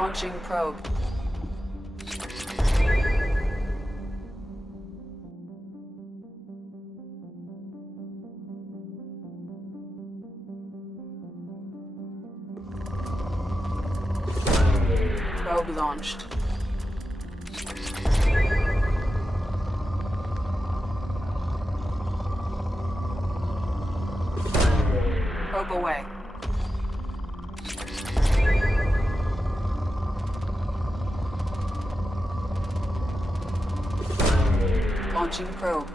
Launching probe. Probe launched. Probe away. Launching probe.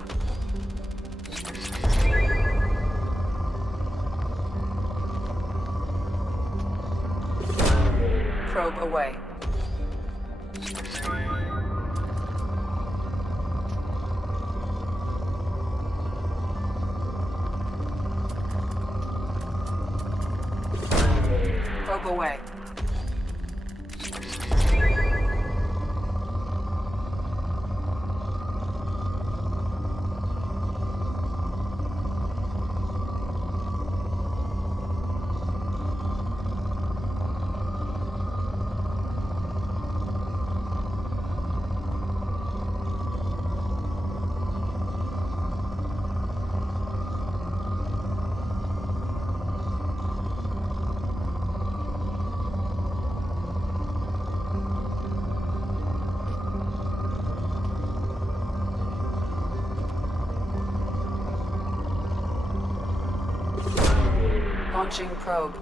Probe away. Probe away. Launching probe.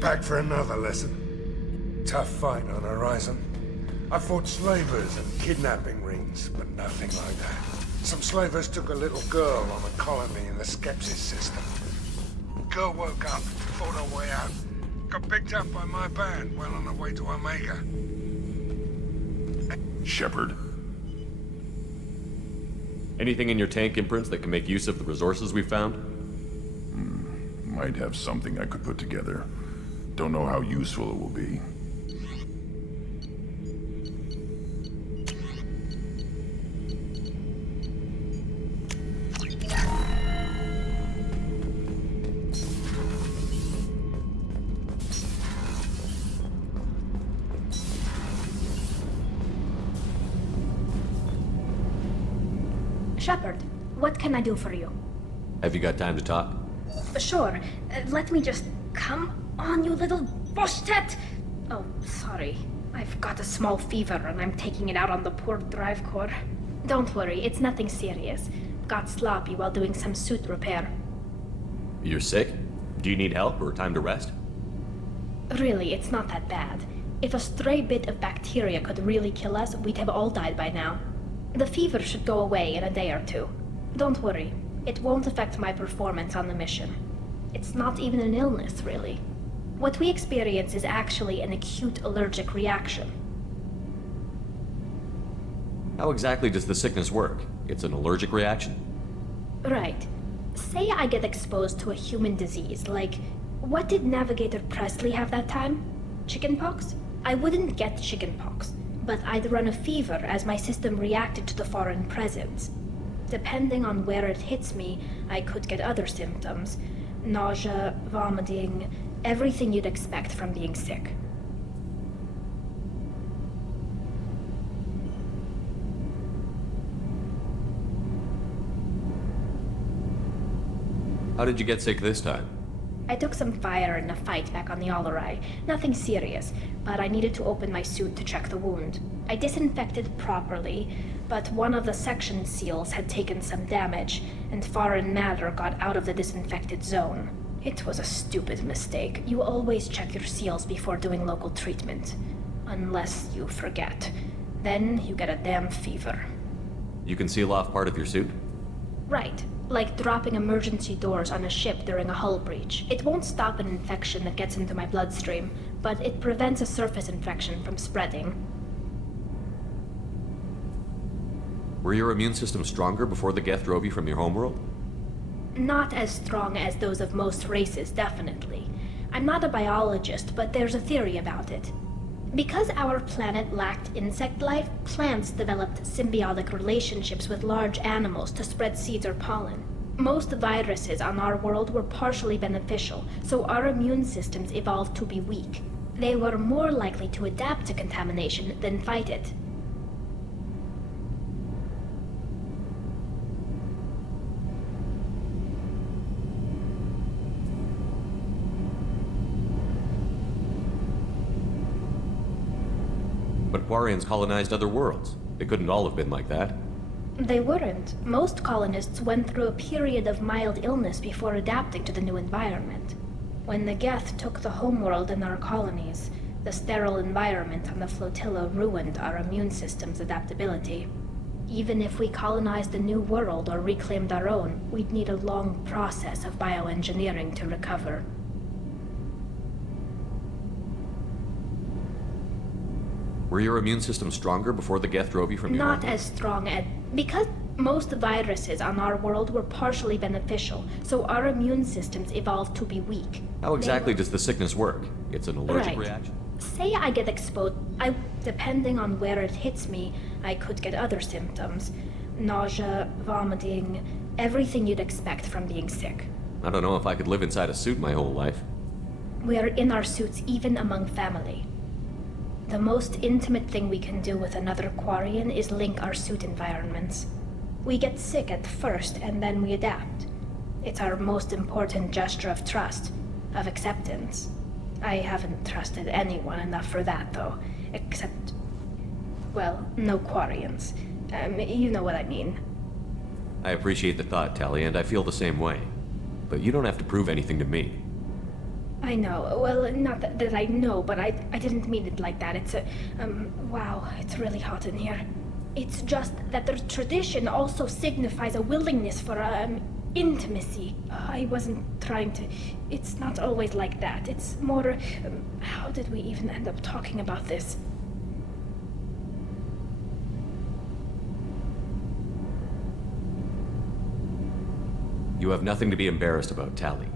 Back for another lesson. Tough fight on the horizon. I fought slavers and kidnapping rings, but nothing like that. Some slavers took a little girl on a colony in the Skepsis system. Girl woke up, fought her way out. Got picked up by my band, well on her way to Omega. Shepard. Anything in your tank imprints that can make use of the resources we found? Might have something I could put together. Don't know how useful it will be. Shepard, what can I do for you? Have you got time to talk? Sure. Let me just... Come on, you little bushtet! Oh, sorry. I've got a small fever and I'm taking it out on the poor drive core. Don't worry, it's nothing serious. Got sloppy while doing some suit repair. You're sick? Do you need help or time to rest? Really, it's not that bad. If a stray bit of bacteria could really kill us, we'd have all died by now. The fever should go away in a day or two. Don't worry, it won't affect my performance on the mission. It's not even an illness, really. What we experience is actually an acute allergic reaction. How exactly does the sickness work? It's an allergic reaction? Right. Say I get exposed to a human disease, like... What did Navigator Presley have that time? Chickenpox? I wouldn't get chickenpox, but I'd run a fever as my system reacted to the foreign presence. Depending on where it hits me, I could get other symptoms. Nausea, vomiting, everything you'd expect from being sick. How did you get sick this time? I took some fire in a fight back on the Allerai. Nothing serious, but I needed to open my suit to check the wound. I disinfected properly, but one of the section seals had taken some damage, and foreign matter got out of the disinfected zone. It was a stupid mistake. You always check your seals before doing local treatment. Unless you forget. Then you get a damn fever. You can seal off part of your suit? Right. Like dropping emergency doors on a ship during a hull breach. It won't stop an infection that gets into my bloodstream, but it prevents a surface infection from spreading. Were your immune system stronger before the Geth drove you from your homeworld? Not as strong as those of most races, definitely. I'm not a biologist, but there's a theory about it. Because our planet lacked insect life, plants developed symbiotic relationships with large animals to spread seeds or pollen. Most viruses on our world were partially beneficial, so our immune systems evolved to be weak. They were more likely to adapt to contamination than fight it. But Quarians colonized other worlds. They couldn't all have been like that. They weren't. Most colonists went through a period of mild illness before adapting to the new environment. When the Geth took the homeworld in our colonies, the sterile environment on the flotilla ruined our immune system's adaptability. Even if we colonized a new world or reclaimed our own, we'd need a long process of bioengineering to recover. Were your immune system stronger before the Geth drove you from your Not homeworld? as strong as... Because most viruses on our world were partially beneficial, so our immune systems evolved to be weak. How exactly does the sickness work? It's an allergic Right. reaction? Say I get exposed... Depending on where it hits me, I could get other symptoms. Nausea, vomiting, everything you'd expect from being sick. I don't know if I could live inside a suit my whole life. We're in our suits even among family. The most intimate thing we can do with another Quarian is link our suit environments. We get sick at first, and then we adapt. It's our most important gesture of trust, of acceptance. I haven't trusted anyone enough for that, though. Except... well, no Quarians. You know what I mean. I appreciate the thought, Tally, and I feel the same way. But you don't have to prove anything to me. I know. Well, not that I know, but I didn't mean it like that. It's a... wow, it's really hot in here. It's just that the tradition also signifies a willingness for, intimacy. I wasn't trying to... It's not always like that. It's more... how did we even end up talking about this? You have nothing to be embarrassed about, Tally.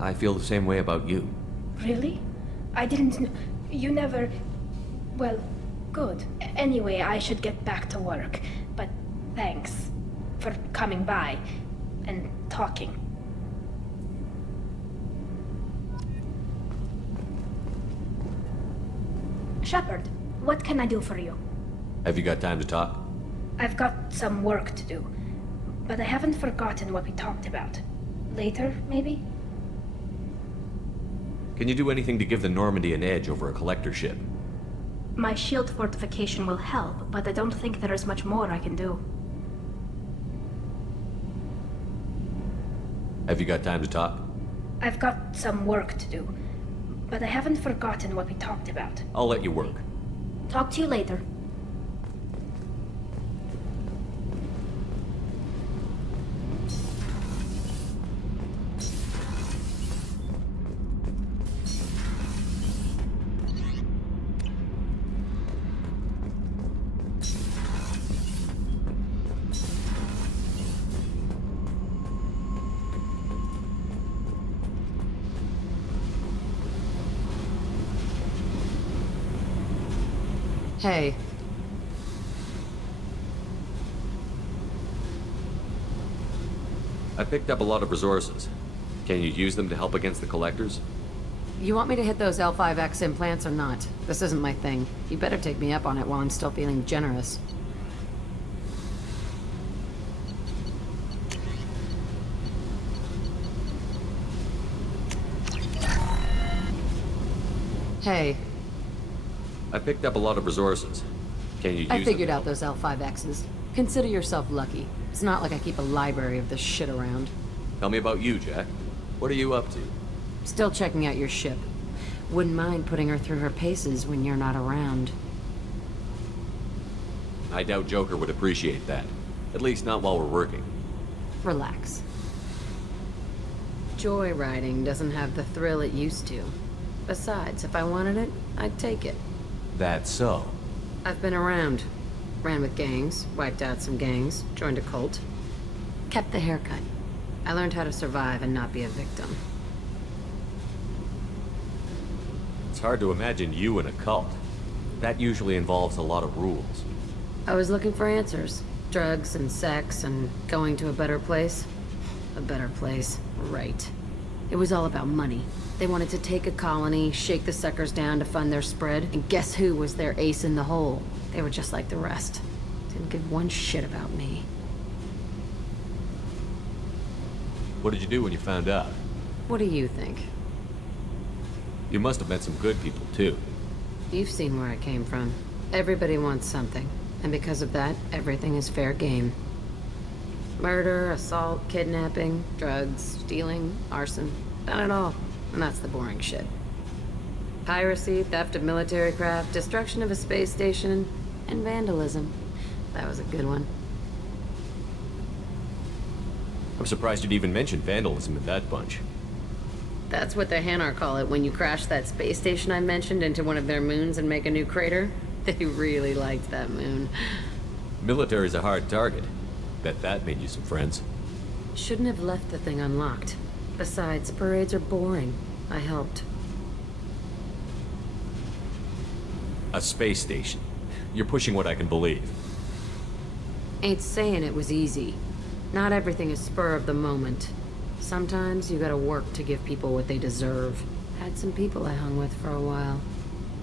I feel the same way about you. Really? I didn't kn- You never... Well, good. Anyway, I should get back to work. But thanks for coming by and talking. Shepard, what can I do for you? Have you got time to talk? I've got some work to do, but I haven't forgotten what we talked about. Later, maybe? Can you do anything to give the Normandy an edge over a collector ship? My shield fortification will help, but I don't think there is much more I can do. Have you got time to talk? I've got some work to do, but I haven't forgotten what we talked about. I'll let you work. Talk to you later. Hey. I picked up a lot of resources. Can you use them to help against the collectors? You want me to hit those L5X implants or not? This isn't my thing. You better take me up on it while I'm still feeling generous. Hey. I picked up a lot of resources. Can you use them I figured to out those L5Xs. Consider yourself lucky. It's not like I keep a library of this shit around. Tell me about you, Jack. What are you up to? Still checking out your ship. Wouldn't mind putting her through her paces when you're not around. I doubt Joker would appreciate that. At least not while we're working. Relax. Joyriding doesn't have the thrill it used to. Besides, if I wanted it, I'd take it. That's so. I've been around. Ran with gangs, wiped out some gangs, joined a cult. Kept the haircut. I learned how to survive and not be a victim. It's hard to imagine you in a cult. That usually involves a lot of rules. I was looking for answers. Drugs and sex and going to a better place. A better place, right. It was all about money. They wanted to take a colony, shake the suckers down to fund their spread, and guess who was their ace in the hole? They were just like the rest. Didn't give one shit about me. What did you do when you found out? What do you think? You must have met some good people, too. You've seen where I came from. Everybody wants something, and because of that, everything is fair game. Murder, assault, kidnapping, drugs, stealing, arson. Done it all. And that's the boring shit. Piracy, theft of military craft, destruction of a space station, and vandalism. That was a good one. I'm surprised you'd even mention vandalism in that bunch. That's what the Hanar call it when you crash that space station I mentioned into one of their moons and make a new crater. They really liked that moon. Military's a hard target. Bet that made you some friends. Shouldn't have left the thing unlocked. Besides, parades are boring. I helped. A space station. You're pushing what I can believe. Ain't saying it was easy. Not everything is spur of the moment. Sometimes you gotta work to give people what they deserve. Had some people I hung with for a while.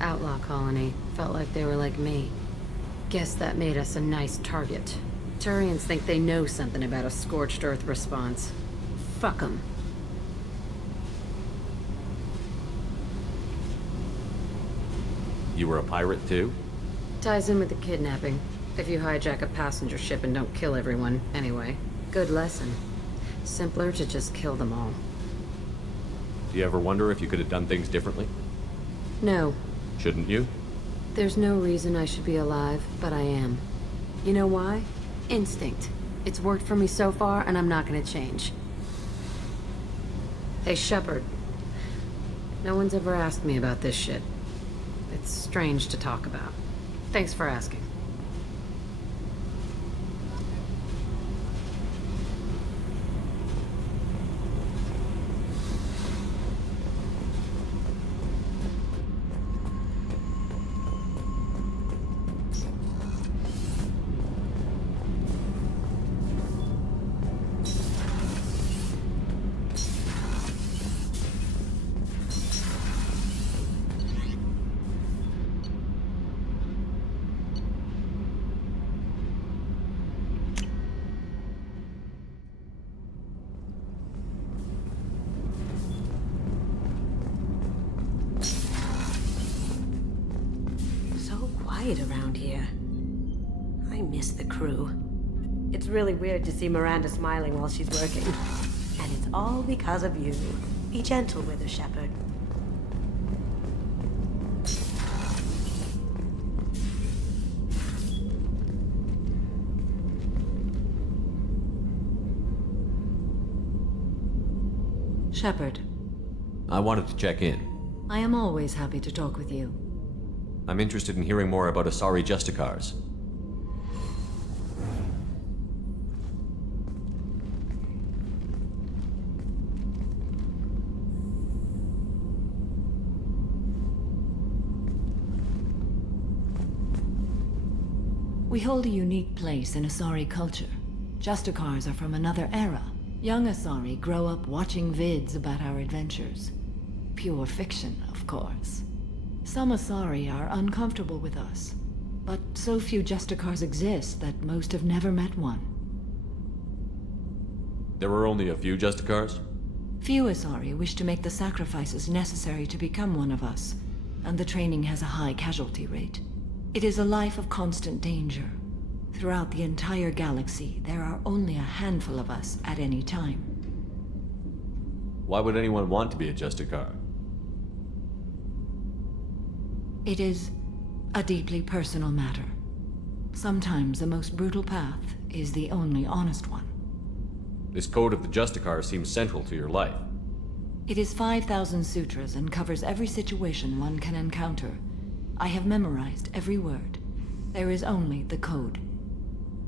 Outlaw colony. Felt like they were like me. Guess that made us a nice target. Turians think they know something about a scorched earth response. Fuck 'em. You were a pirate, too? Ties in with the kidnapping. If you hijack a passenger ship and don't kill everyone, anyway. Good lesson. Simpler to just kill them all. Do you ever wonder if you could have done things differently? No. Shouldn't you? There's no reason I should be alive, but I am. You know why? Instinct. It's worked for me so far, and I'm not gonna change. Hey, Shepard. No one's ever asked me about this shit. It's strange to talk about. Thanks for asking. quiet around here. I miss the crew. It's really weird to see Miranda smiling while she's working. And it's all because of you. Be gentle with her, Shepard. Shepard, I wanted to check in. I am always happy to talk with you. I'm interested in hearing more about Asari Justicars. We hold a unique place in Asari culture. Justicars are from another era. Young Asari grow up watching vids about our adventures. Pure fiction, of course. Some Asari are uncomfortable with us, but so few Justicars exist that most have never met one. There were only a few Justicars? Few Asari wish to make the sacrifices necessary to become one of us, and the training has a high casualty rate. It is a life of constant danger. Throughout the entire galaxy, there are only a handful of us at any time. Why would anyone want to be a Justicar? It is a deeply personal matter. Sometimes the most brutal path is the only honest one. This code of the Justicar seems central to your life. It is 5,000 sutras and covers every situation one can encounter. I have memorized every word. There is only the code.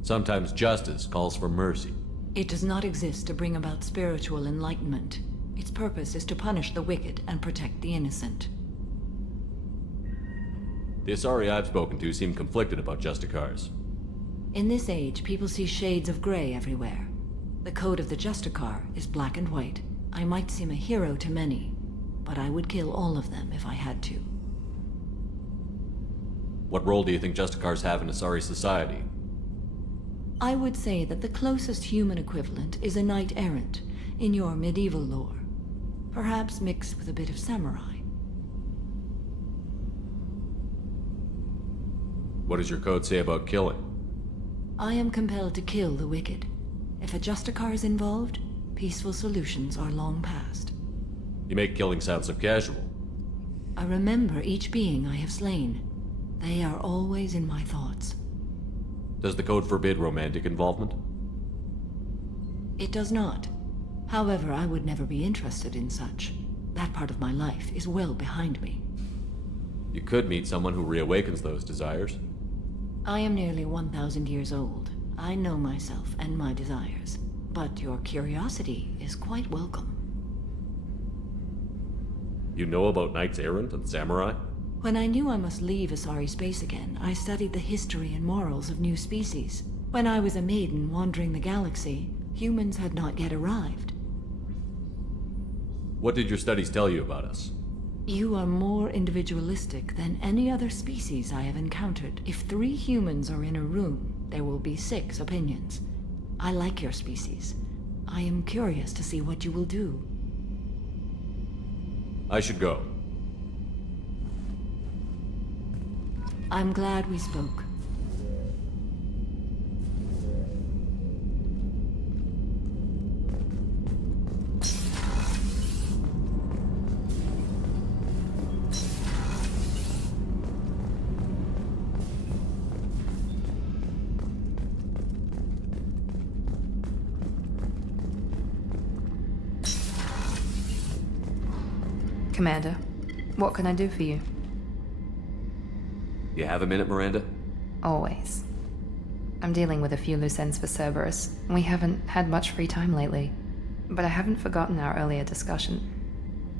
Sometimes justice calls for mercy. It does not exist to bring about spiritual enlightenment. Its purpose is to punish the wicked and protect the innocent. The Asari I've spoken to seem conflicted about Justicars. In this age, people see shades of gray everywhere. The code of the Justicar is black and white. I might seem a hero to many, but I would kill all of them if I had to. What role do you think Justicars have in Asari society? I would say that the closest human equivalent is a knight-errant in your medieval lore. Perhaps mixed with a bit of samurai. What does your code say about killing? I am compelled to kill the wicked. If a Justicar is involved, peaceful solutions are long past. You make killing sound so casual. I remember each being I have slain. They are always in my thoughts. Does the code forbid romantic involvement? It does not. However, I would never be interested in such. That part of my life is well behind me. You could meet someone who reawakens those desires. I am nearly 1,000 years old. I know myself and my desires. But your curiosity is quite welcome. You know about knights errant and samurai? When I knew I must leave Asari space again, I studied the history and morals of new species. When I was a maiden wandering the galaxy, humans had not yet arrived. What did your studies tell you about us? You are more individualistic than any other species I have encountered. If 3 humans are in a room, there will be 6 opinions. I like your species. I am curious to see what you will do. I should go. I'm glad we spoke. Commander, what can I do for you? You have a minute, Miranda? Always. I'm dealing with a few loose ends for Cerberus. We haven't had much free time lately. But I haven't forgotten our earlier discussion.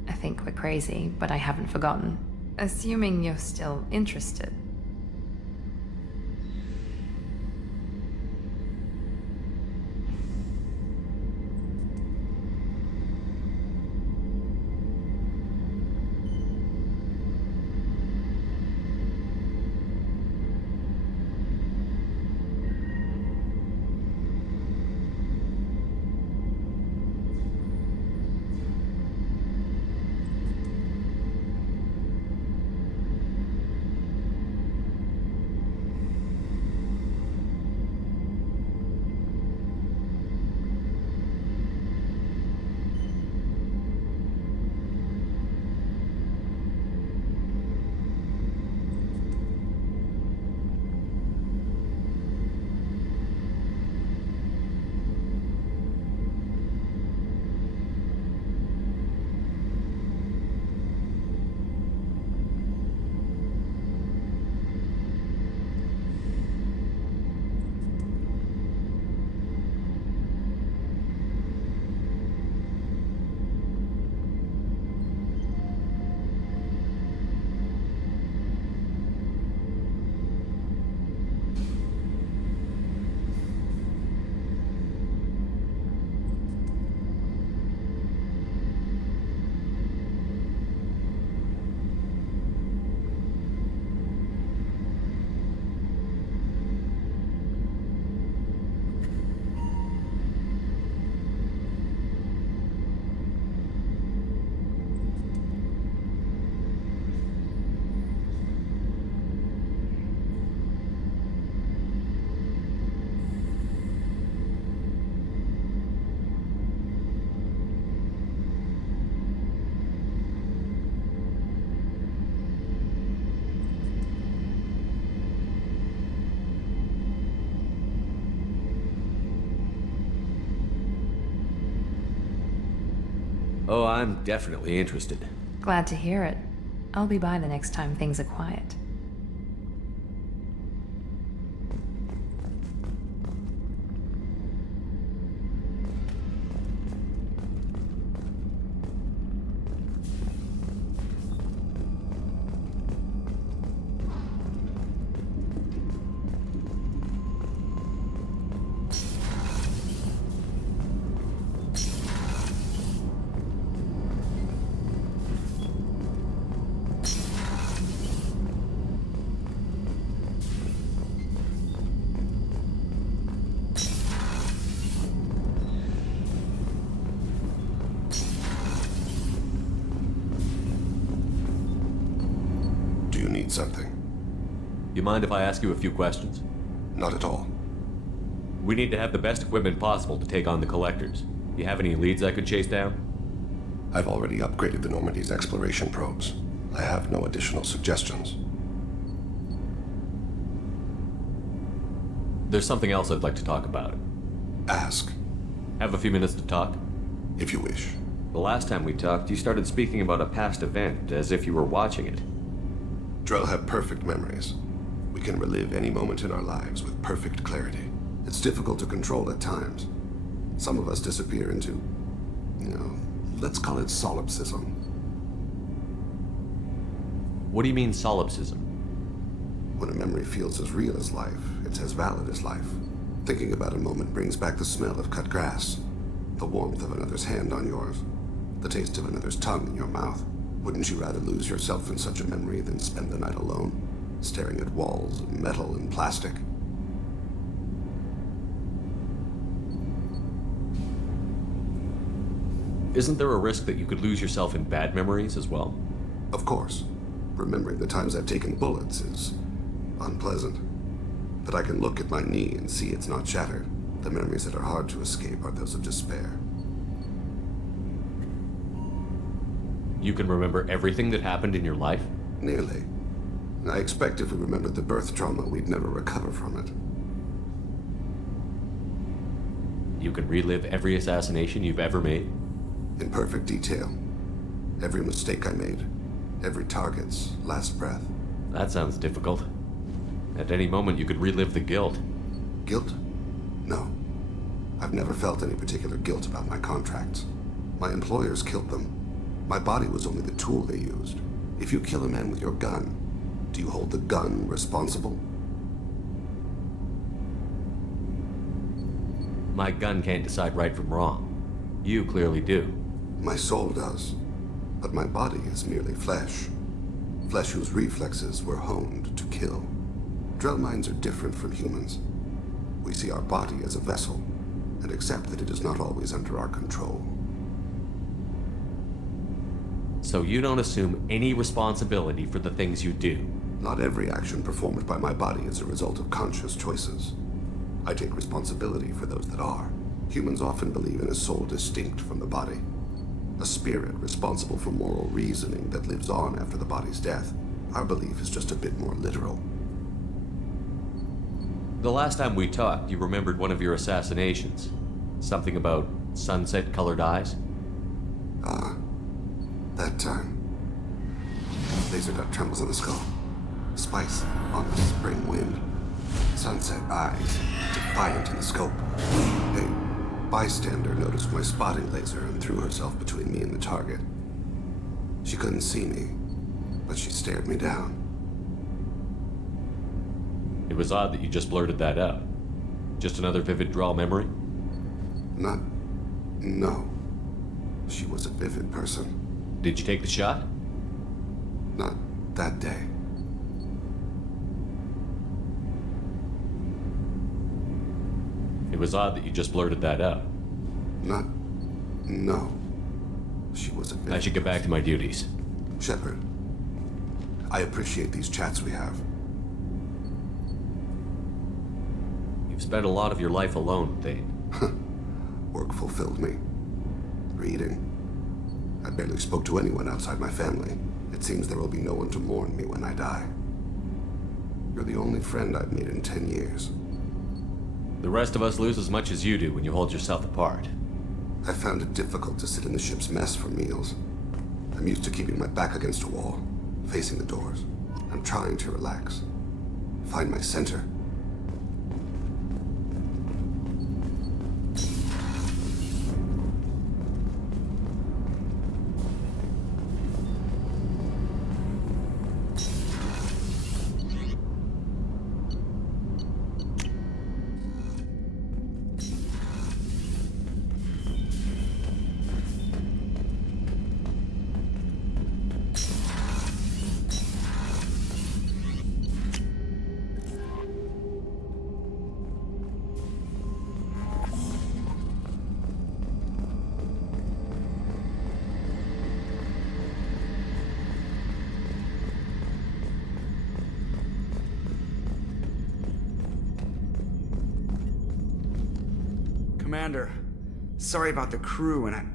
I think we're crazy, but I haven't forgotten. Assuming you're still interested. Oh, I'm definitely interested. Glad to hear it. I'll be by the next time things are quiet. Do you need something? You mind if I ask you a few questions? Not at all. We need to have the best equipment possible to take on the collectors. You have any leads I could chase down? I've already upgraded the Normandy's exploration probes. I have no additional suggestions. There's something else I'd like to talk about. Ask, Have a few minutes to talk? if you wish. The last time we talked, you started speaking about a past event as if you were watching it. Drell have perfect memories. We can relive any moment in our lives with perfect clarity. It's difficult to control at times. Some of us disappear into, let's call it solipsism. What do you mean, solipsism? When a memory feels as real as life, it's as valid as life. Thinking about a moment brings back the smell of cut grass, the warmth of another's hand on yours, the taste of another's tongue in your mouth. Wouldn't you rather lose yourself in such a memory than spend the night alone, staring at walls of metal and plastic? Isn't there a risk that you could lose yourself in bad memories as well? Of course. Remembering the times I've taken bullets is unpleasant. But I can look at my knee and see it's not shattered. The memories that are hard to escape are those of despair. You can remember everything that happened in your life? Nearly. I expect if we remembered the birth trauma, we'd never recover from it. You can relive every assassination you've ever made? In perfect detail. Every mistake I made. Every target's last breath. That sounds difficult. At any moment, you could relive the guilt. Guilt? No. I've never felt any particular guilt about my contracts. My employers killed them. My body was only the tool they used. If you kill a man with your gun, do you hold the gun responsible? My gun can't decide right from wrong. You clearly do. My soul does. But my body is merely flesh. Flesh whose reflexes were honed to kill. Drell minds are different from humans. We see our body as a vessel, and accept that it is not always under our control. So you don't assume any responsibility for the things you do? Not every action performed by my body is a result of conscious choices. I take responsibility for those that are. Humans often believe in a soul distinct from the body. A spirit responsible for moral reasoning that lives on after the body's death. Our belief is just a bit more literal. The last time we talked, you remembered one of your assassinations. Something about sunset-colored eyes? That time. Laser dot trembles in the skull. Spice on the spring wind. Sunset eyes, defiant in the scope. A bystander noticed my spotting laser and threw herself between me and the target. She couldn't see me, but she stared me down. It was odd that you just blurted that out. Just another vivid draw memory? No. She was a vivid person. Did you take the shot? Not that day. It was odd that you just blurted that out. No. She was a vivid I should get back to my duties. Shepard, I appreciate these chats we have. You've spent a lot of your life alone, Thane. Work fulfilled me. Reading. I barely spoke to anyone outside my family. It seems there will be no one to mourn me when I die. You're the only friend I've made in 10 years. The rest of us lose as much as you do when you hold yourself apart. I found it difficult to sit in the ship's mess for meals. I'm used to keeping my back against a wall, facing the doors. I'm trying to relax, find my center. Commander, sorry about the crew, and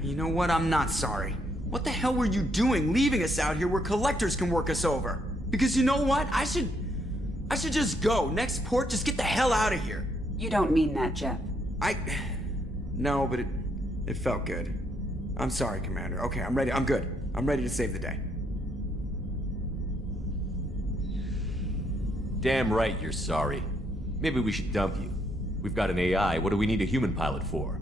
you know what? I'm not sorry. What the hell were you doing leaving us out here where collectors can work us over? Because you know what? I should just go. Next port, just get the hell out of here. You don't mean that, Jeff. No, but it felt good. I'm sorry, Commander. Okay, I'm ready. I'm good. I'm ready to save the day. Damn right you're sorry. Maybe we should dump you. We've got an AI. What do we need a human pilot for?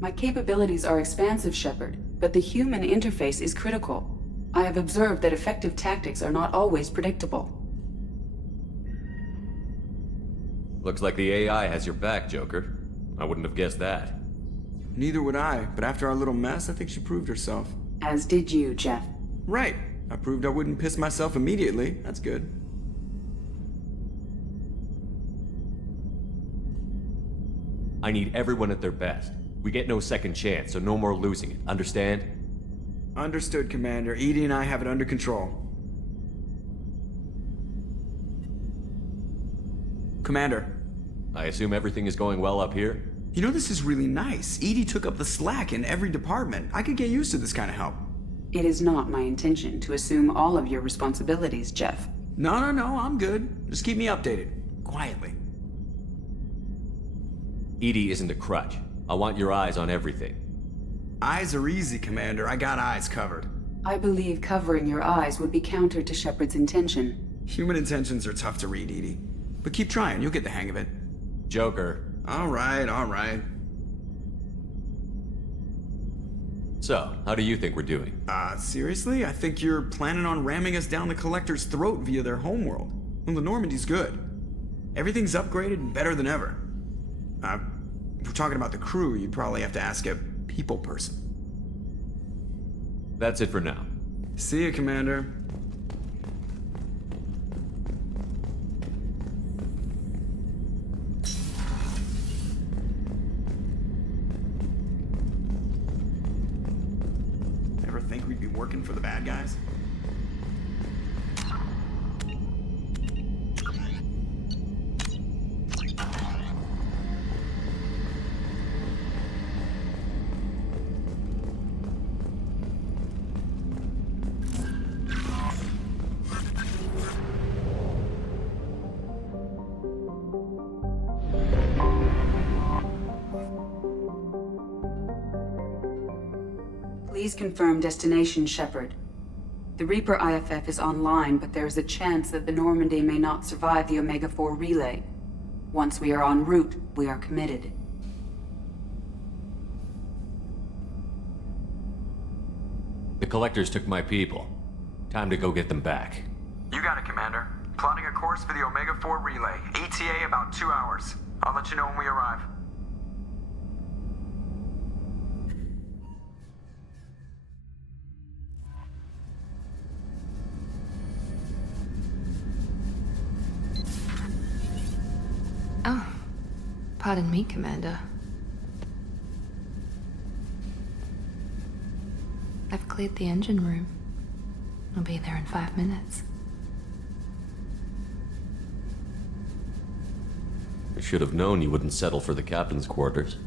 My capabilities are expansive, Shepard, but the human interface is critical. I have observed that effective tactics are not always predictable. Looks like the AI has your back, Joker. I wouldn't have guessed that. Neither would I, but after our little mess, I think she proved herself. As did you, Jeff. Right. I proved I wouldn't piss myself immediately. That's good. I need everyone at their best. We get no second chance, so no more losing it. Understand? Understood, Commander. Edie and I have it under control. Commander. I assume everything is going well up here? You know, this is really nice. Edie took up the slack in every department. I could get used to this kind of help. It is not my intention to assume all of your responsibilities, Jeff. No, I'm good. Just keep me updated. Quietly. Edie isn't a crutch. I want your eyes on everything. Eyes are easy, Commander. I got eyes covered. I believe covering your eyes would be counter to Shepard's intention. Human intentions are tough to read, Edie. But keep trying. You'll get the hang of it. Joker. All right. So, how do you think we're doing? Seriously? I think you're planning on ramming us down the Collector's throat via their homeworld. Well, the Normandy's good. Everything's upgraded and better than ever. If we're talking about the crew, you'd probably have to ask a people person. That's it for now. See ya, Commander. Ever think we'd be working for the bad guys? Please confirm destination, Shepard. The Reaper IFF is online, but there is a chance that the Normandy may not survive the Omega-4 relay. Once we are en route, we are committed. The Collectors took my people. Time to go get them back. You got it, Commander. Plotting a course for the Omega-4 relay. ETA about 2 hours. I'll let you know when we arrive. Oh, pardon me, Commander. I've cleared the engine room. I'll be there in 5 minutes. I should have known you wouldn't settle for the captain's quarters.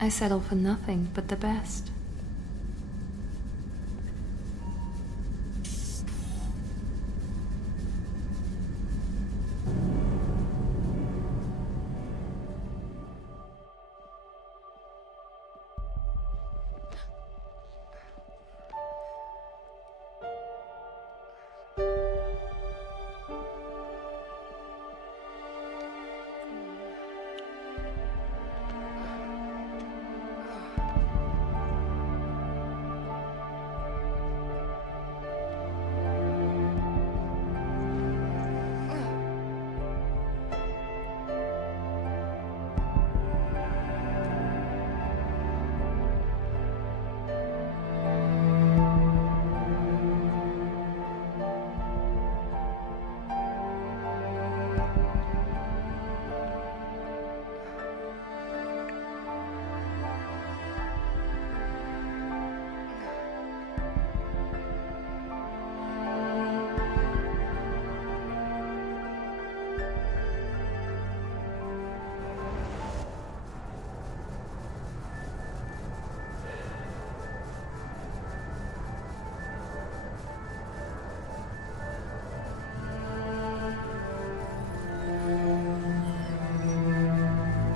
I settle for nothing but the best.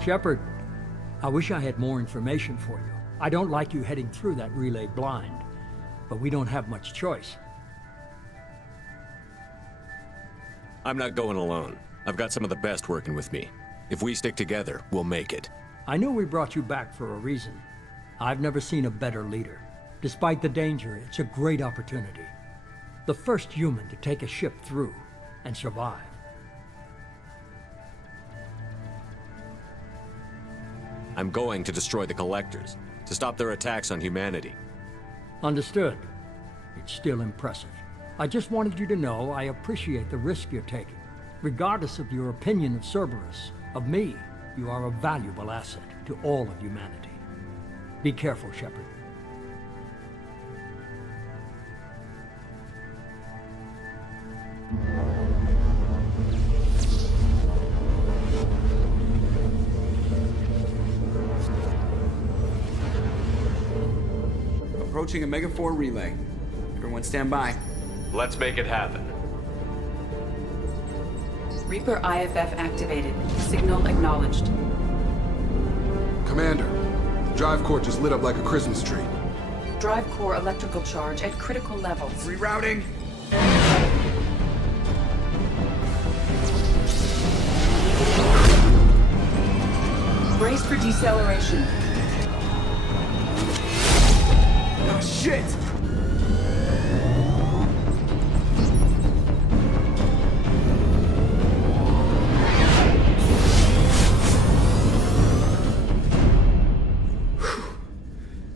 Shepard, I wish I had more information for you. I don't like you heading through that relay blind, but we don't have much choice. I'm not going alone. I've got some of the best working with me. If we stick together, we'll make it. I know we brought you back for a reason. I've never seen a better leader. Despite the danger, it's a great opportunity. The first human to take a ship through and survive. I'm going to destroy the Collectors, to stop their attacks on humanity. Understood. It's still impressive. I just wanted you to know I appreciate the risk you're taking. Regardless of your opinion of Cerberus, of me, you are a valuable asset to all of humanity. Be careful, Shepard. Approaching Omega-4 relay. Everyone stand by. Let's make it happen. Reaper IFF activated. Signal acknowledged. Commander, the drive core just lit up like a Christmas tree. Drive core electrical charge at critical levels. Rerouting. Brace for deceleration. Oh, shit!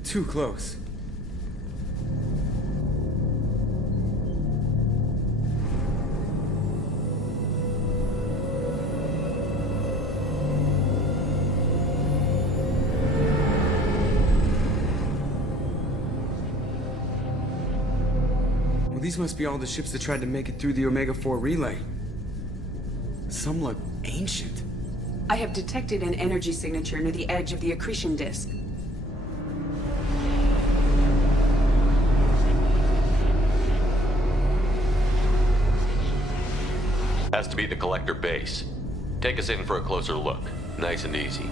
Too close. Well, these must be all the ships that tried to make it through the Omega-4 relay. Some look ancient. I have detected an energy signature near the edge of the accretion disk. Has to be the Collector base. Take us in for a closer look. Nice and easy.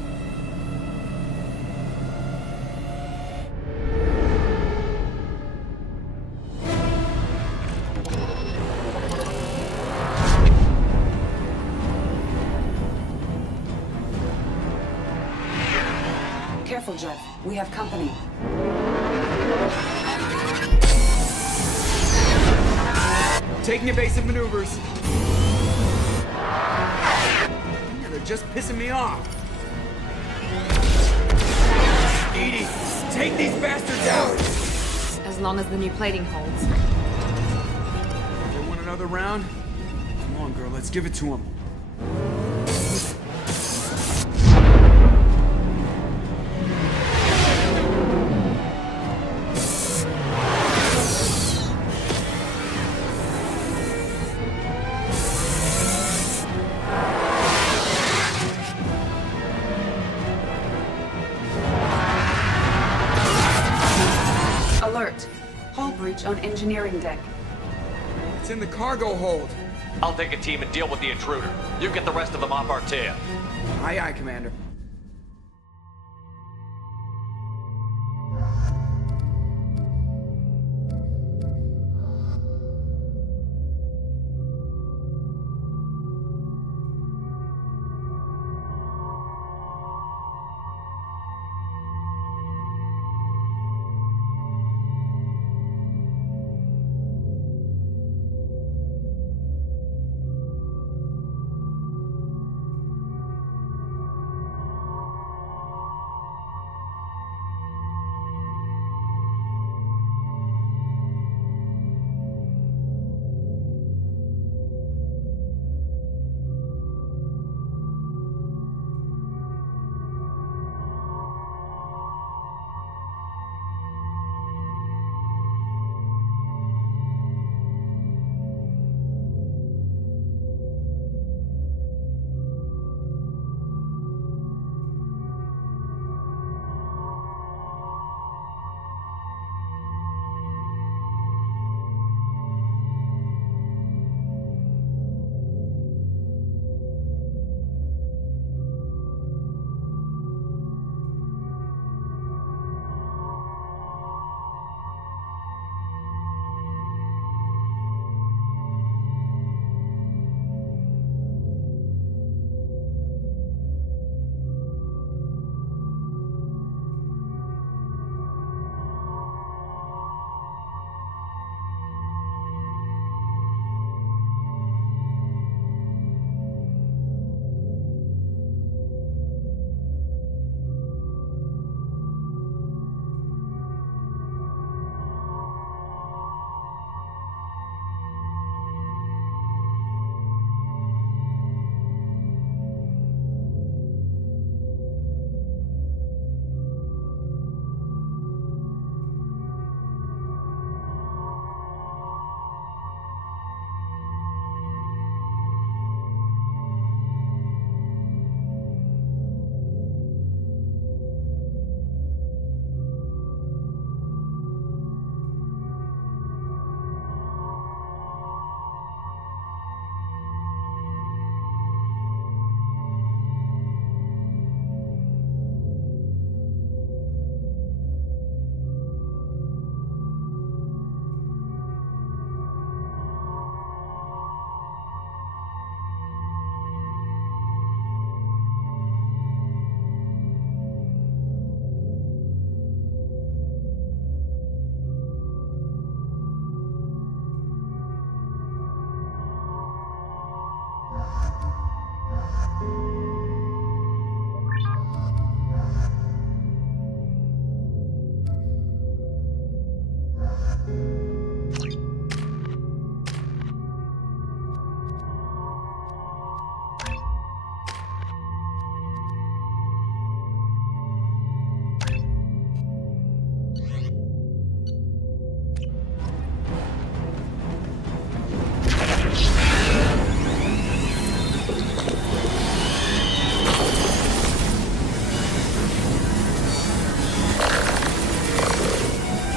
Careful, Jeff. We have company. Taking evasive maneuvers. Yeah, they're just pissing me off. Edie, take these bastards out! As long as the new plating holds. They want another round? Come on, girl, let's give it to them. Alert. Hull breach on engineering deck. It's in the cargo hold. I'll take a team and deal with the intruder. You get the rest of them off our tail. Aye, aye, Commander.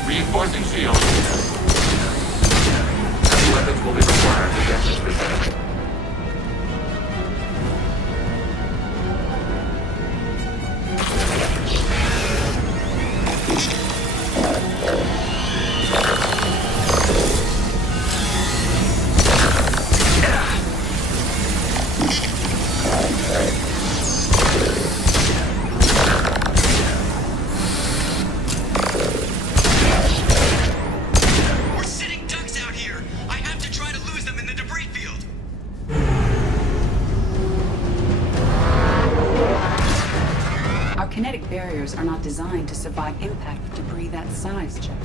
Reinforcing shield. Heavy weapons will be required to get this vicinity. We're sitting ducks out here! I have to try to lose them in the debris field! Our kinetic barriers are not designed to survive impact with debris that size, Jeff.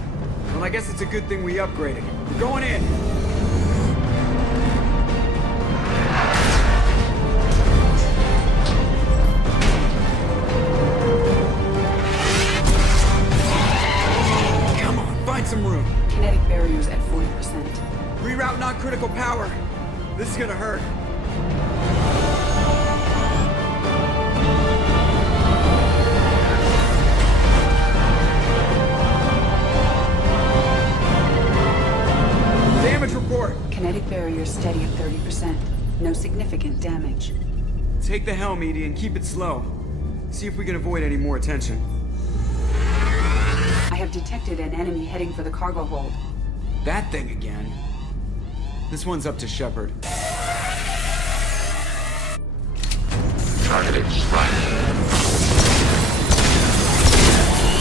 Well, I guess it's a good thing we upgraded. We're going in! Come on, find some room. Kinetic barriers at 40%. Reroute non-critical power. This is gonna hurt. Damage report. Kinetic barriers steady at 30%. No significant damage. Take the helm, Edie, and keep it slow. See if we can avoid any more attention. I have detected an enemy heading for the cargo hold. That thing again. This one's up to Shepard. Targeting right.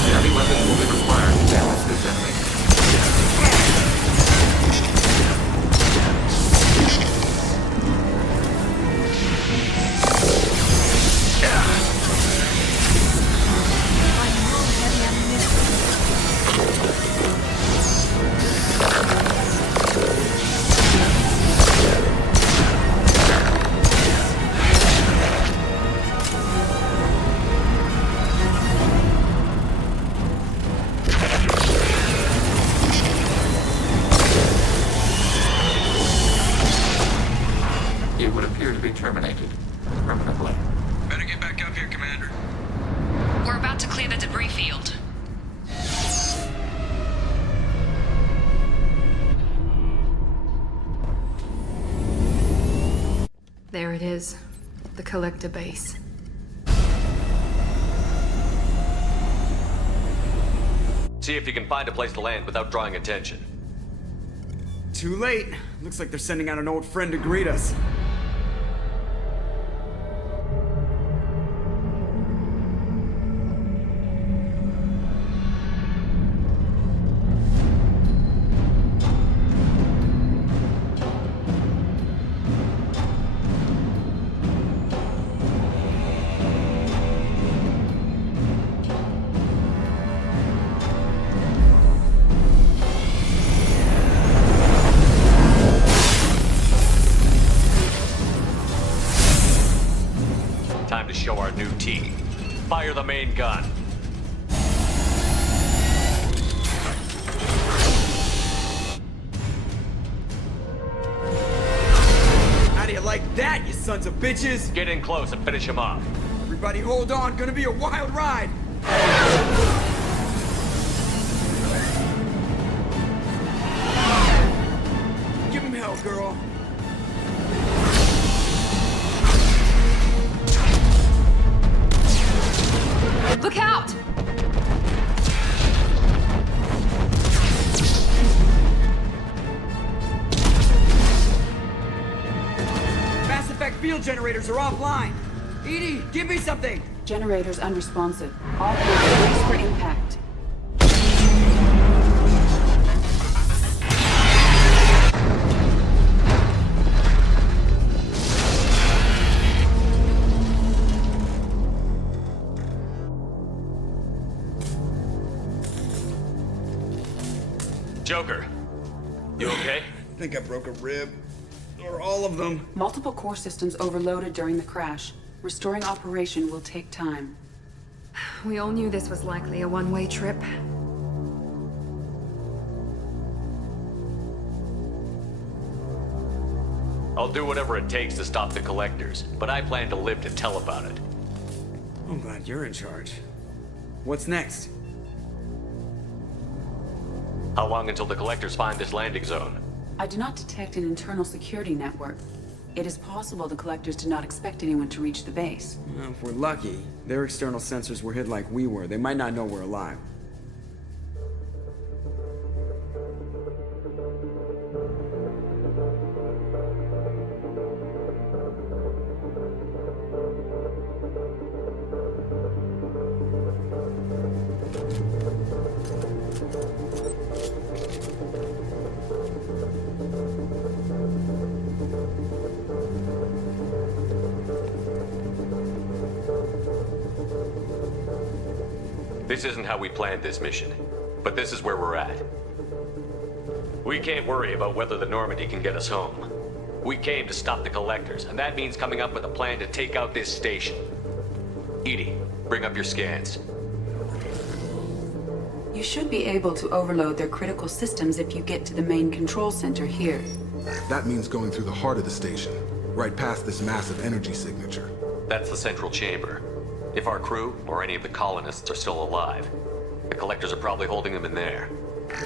Heavy weapons will be required to damage this enemy. It would appear to be terminated permanently. Better get back up here, Commander. We're about to clear the debris field. There it is. The collector base. See if you can find a place to land without drawing attention. Too late. Looks like they're sending out an old friend to greet us. Time to show our new team. Fire the main gun. How do you like that, you sons of bitches? Get in close and finish him off. Everybody hold on, gonna be a wild ride! Give him hell, girl. Look out! Mass effect field generators are offline. Edie, give me something! Generators unresponsive. All hands brace for impact. think I broke a rib. Or all of them. Multiple core systems overloaded during the crash. Restoring operation will take time. We all knew this was likely a one-way trip. I'll do whatever it takes to stop the collectors, but I plan to live to tell about it. I'm glad you're in charge. What's next? How long until the collectors find this landing zone? I do not detect an internal security network. It is possible the collectors did not expect anyone to reach the base. Well, if we're lucky, their external sensors were hid like we were. They might not know we're alive. This isn't how we planned this mission, but this is where we're at. We can't worry about whether the Normandy can get us home. We came to stop the collectors, and that means coming up with a plan to take out this station. Edie, bring up your scans. You should be able to overload their critical systems if you get to the main control center here. That means going through the heart of the station, right past this massive energy signature. That's the central chamber. If our crew, or any of the colonists, are still alive, the collectors are probably holding them in there.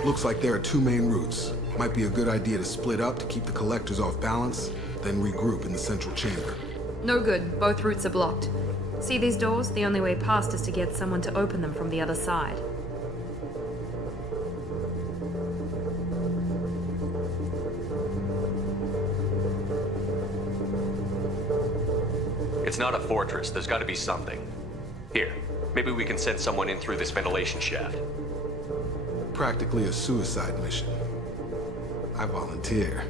Looks like there are two main routes. Might be a good idea to split up to keep the collectors off balance, then regroup in the central chamber. No good. Both routes are blocked. See these doors? The only way past is to get someone to open them from the other side. It's not a fortress. There's got to be something. Here, maybe we can send someone in through this ventilation shaft. Practically a suicide mission. I volunteer.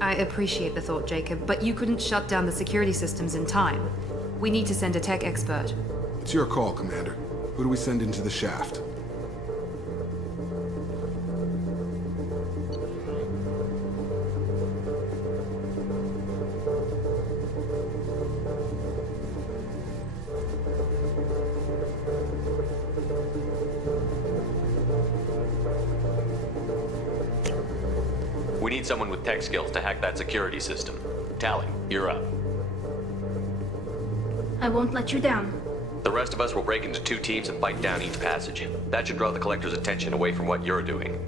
I appreciate the thought, Jacob, but you couldn't shut down the security systems in time. We need to send a tech expert. It's your call, Commander. Who do we send into the shaft? We need someone with tech skills to hack that security system. Tally, you're up. I won't let you down. The rest of us will break into 2 teams and fight down each passage. That should draw the collector's attention away from what you're doing.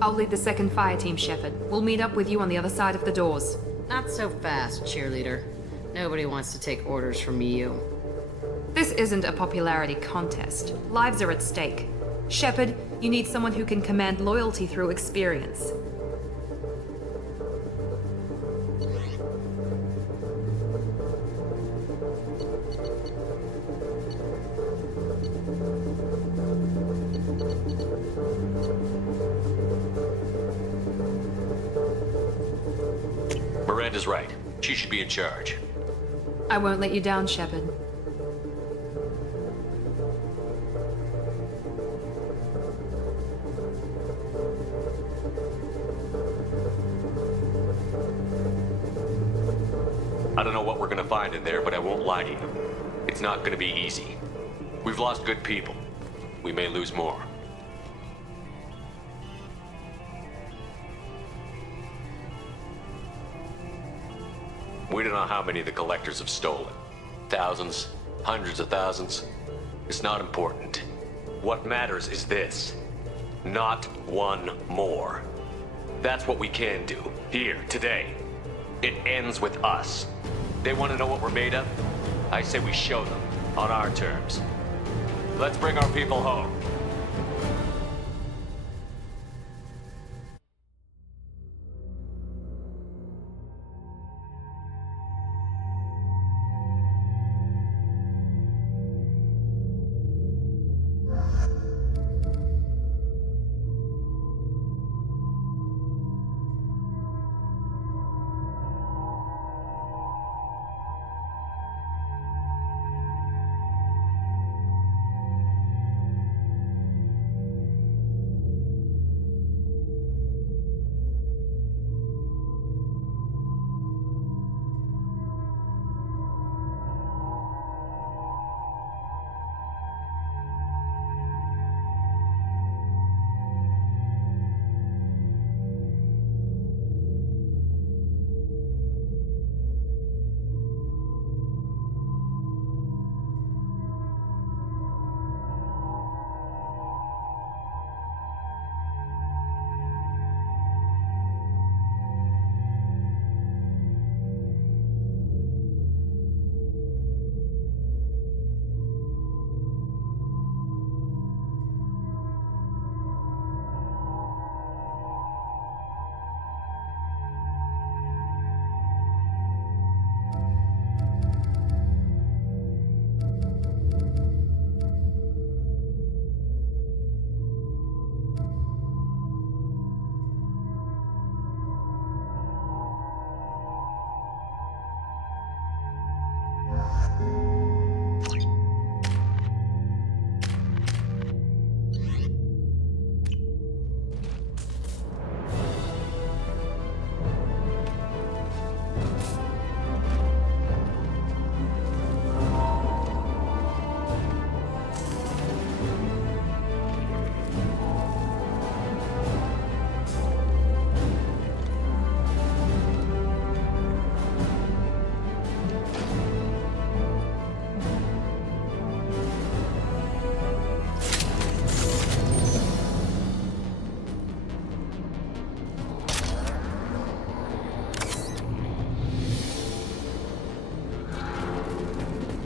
I'll lead the second fire team, Shepard. We'll meet up with you on the other side of the doors. Not so fast, cheerleader. Nobody wants to take orders from you. This isn't a popularity contest. Lives are at stake. Shepard, you need someone who can command loyalty through experience. Miranda's right. She should be in charge. I won't let you down, Shepard. I don't know what we're gonna find in there, but I won't lie to you. It's not gonna be easy. We've lost good people. We may lose more. We don't know how many the collectors have stolen. Thousands, hundreds of thousands. It's not important. What matters is this. Not one more. That's what we can do, here, today. It ends with us. They want to know what we're made of? I say we show them, on our terms. Let's bring our people home.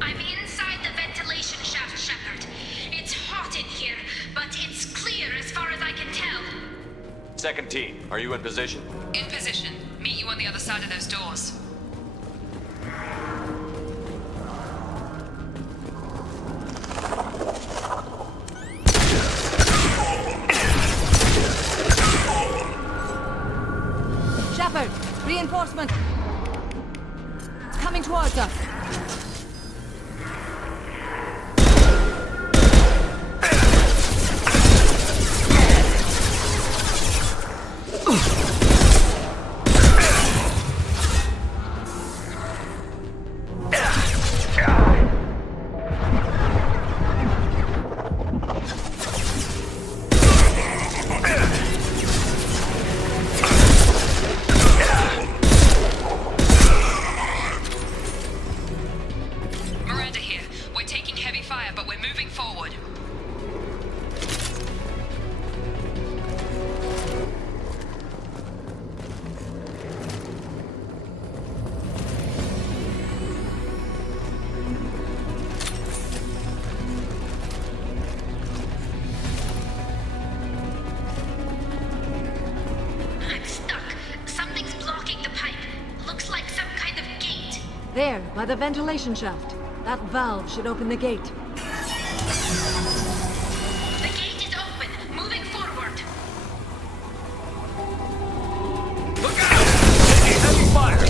I'm inside the ventilation shaft, Shepard. It's hot in here, but it's clear as far as I can tell. Second team, are you in position? In position. Meet you on the other side of those doors. Shepard, reinforcement! It's coming towards us. Miranda here. We're taking heavy fire, but we're moving forward. I'm stuck. Something's blocking the pipe. Looks like some kind of gate. There, by the ventilation shaft. That valve should open the gate. The gate is open. Moving forward. Look out! Taking heavy fire!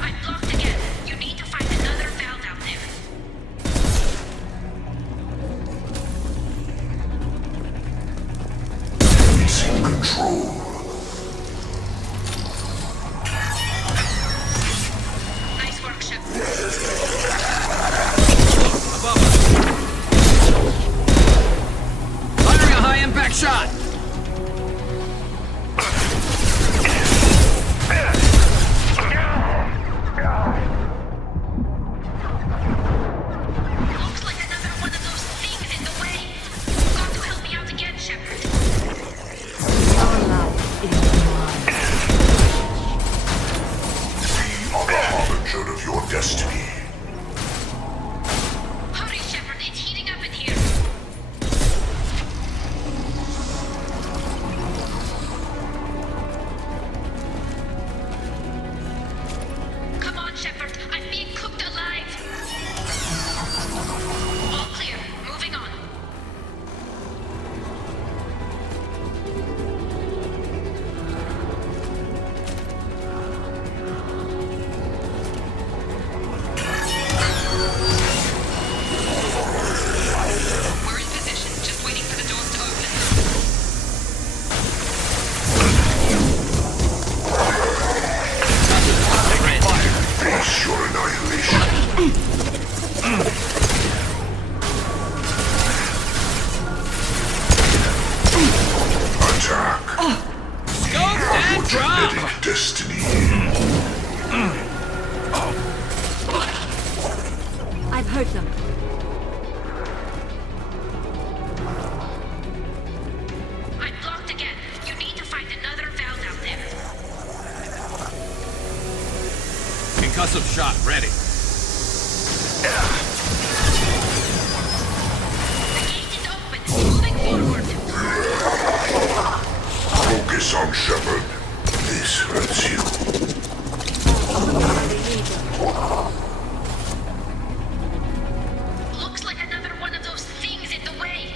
I'm blocked again. You need to find another valve out there. Losing control. Nice work, Shepard. Above us. Firing a high-impact shot! Looks like another one of those things in the way. Got to help me out again, Shepard. We are the harbinger of your destiny. Hurry, Shepard. It's heating up in here. Come on, Shepard. I'm being cooked alive. All clear. Moving on. We're in position, just waiting for the doors to open. Face your annihilation. Attack. Scope and drop! Genetic destiny. I've heard them. I'm blocked again. You need to find another valve out there. Concussive shot ready. The gate is open. Moving forward. Focus on Shepard. This hurts you. Looks like another one of those things in the way.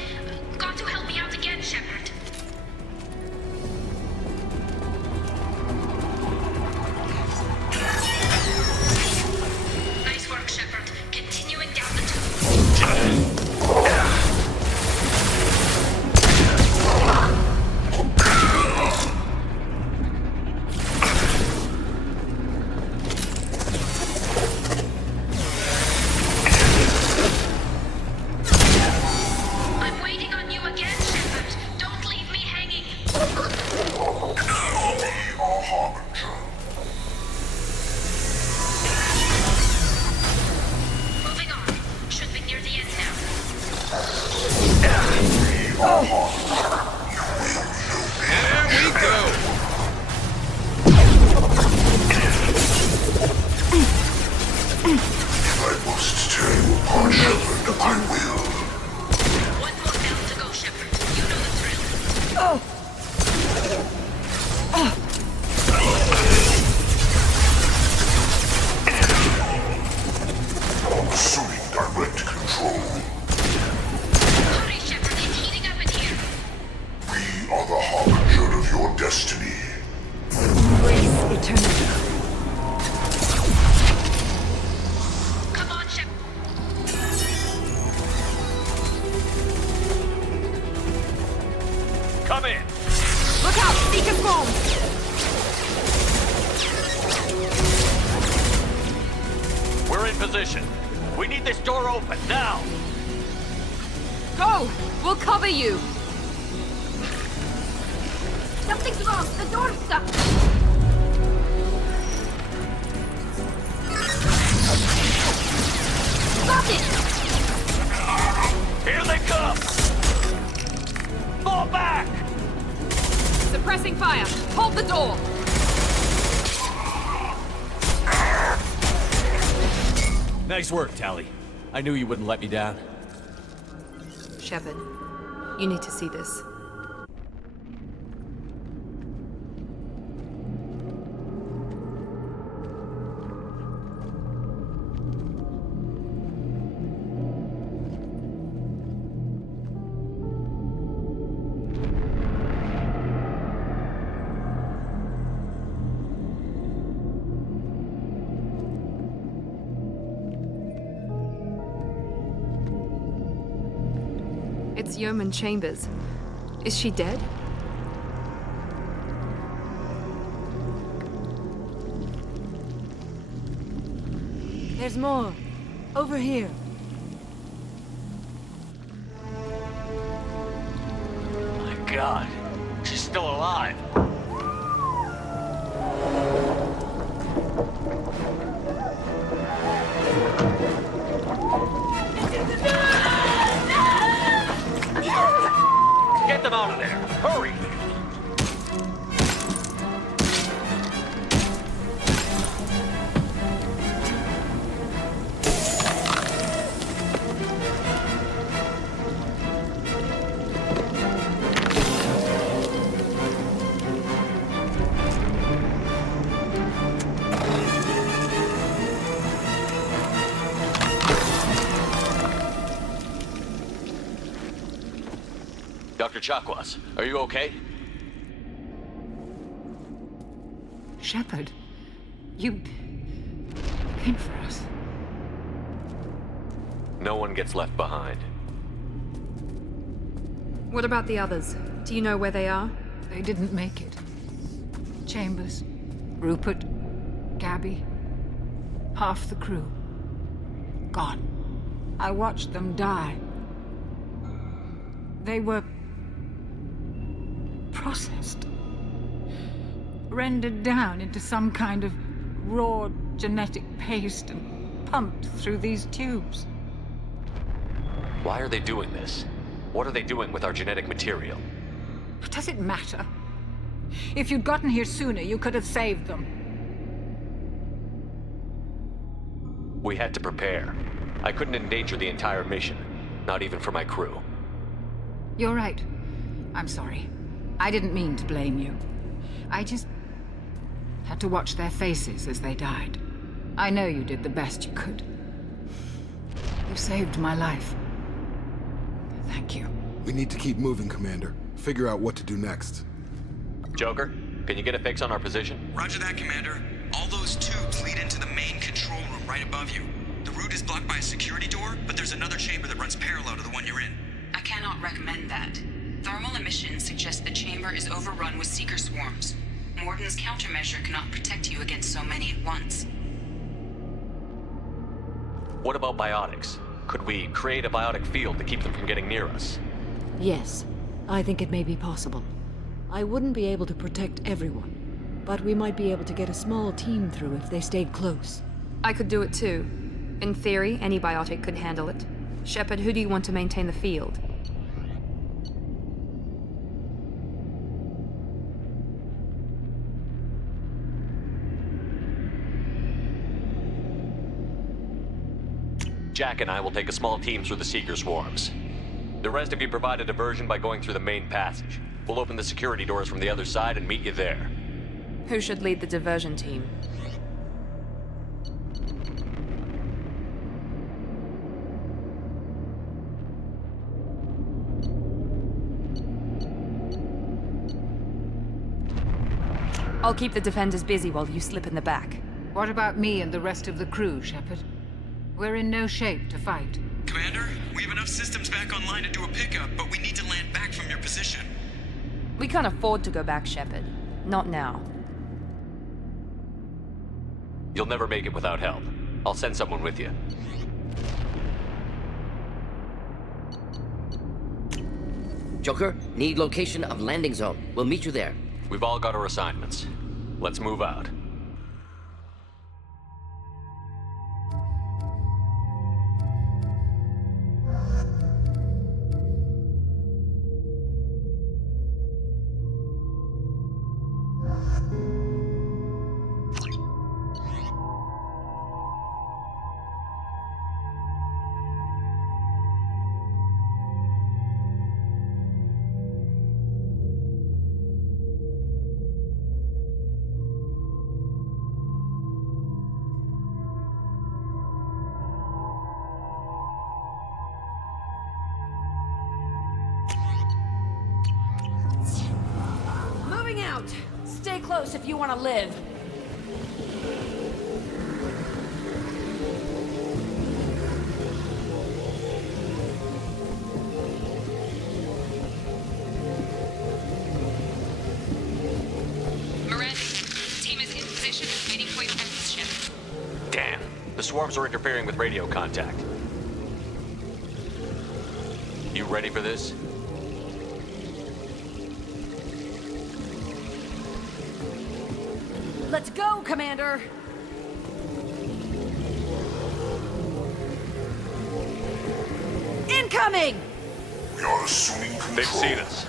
Got to help me out again, Shepard. If I must tear you apart, Shepard, I will. One more down to go, Shepard. You know the drill. Assuming direct control. Hurry, Shepard. It's heating up in here. We are the harbinger of your destiny. Embrace eternity. Come on, Shepard. Come in. Look out! Seeker swarm! We're in position. We need this door open now. Go! We'll cover you! Something's wrong. The door's stuck. Stop it! Here they come. Fall back. Suppressing fire! Hold the door! Nice work, Tally. I knew you wouldn't let me down. Shepard, you need to see this. It's Yeoman Chambers. Is she dead? There's more. Over here. My God, she's still alive. Get them out of there! Hurry! Dr. Chakwas, are you okay? Shepard, you came for us. No one gets left behind. What about the others? Do you know where they are? They didn't make it. Chambers, Rupert, Gabby, half the crew. Gone. I watched them die. They were processed. Rendered down into some kind of raw genetic paste and pumped through these tubes. Why are they doing this? What are they doing with our genetic material? Does it matter? If you'd gotten here sooner, you could have saved them. We had to prepare. I couldn't endanger the entire mission, not even for my crew. You're right. I'm sorry. I didn't mean to blame you. I just had to watch their faces as they died. I know you did the best you could. You saved my life. Thank you. We need to keep moving, Commander. Figure out what to do next. Joker, can you get a fix on our position? Roger that, Commander. All those tubes lead into the main control room right above you. The route is blocked by a security door, but there's another chamber that runs parallel to the one you're in. I cannot recommend that. Thermal emissions suggest the chamber is overrun with seeker swarms. Morden's countermeasure cannot protect you against so many at once. What about biotics? Could we create a biotic field to keep them from getting near us? Yes, I think it may be possible. I wouldn't be able to protect everyone, but we might be able to get a small team through if they stayed close. I could do it too. In theory, any biotic could handle it. Shepard, who do you want to maintain the field? Jack and I will take a small team through the Seeker swarms. The rest of you provide a diversion by going through the main passage. We'll open the security doors from the other side and meet you there. Who should lead the diversion team? I'll keep the defenders busy while you slip in the back. What about me and the rest of the crew, Shepard? We're in no shape to fight. Commander, we have enough systems back online to do a pickup, but we need to land back from your position. We can't afford to go back, Shepard. Not now. You'll never make it without help. I'll send someone with you. Joker, need location of landing zone. We'll meet you there. We've all got our assignments. Let's move out. Moving out! Stay close if you want to live. Miranda, team is in position and waiting for your entrance ship. Damn. The swarms are interfering with radio contact. You ready for this? Let's go, Commander! Incoming! We are assuming control. They've seen us.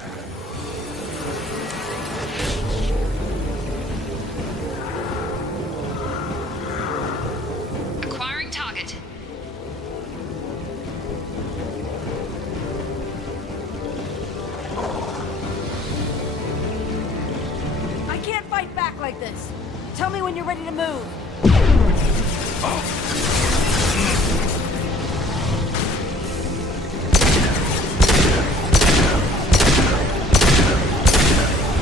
Acquiring target. I can't fight back like this. Tell me when you're ready to move.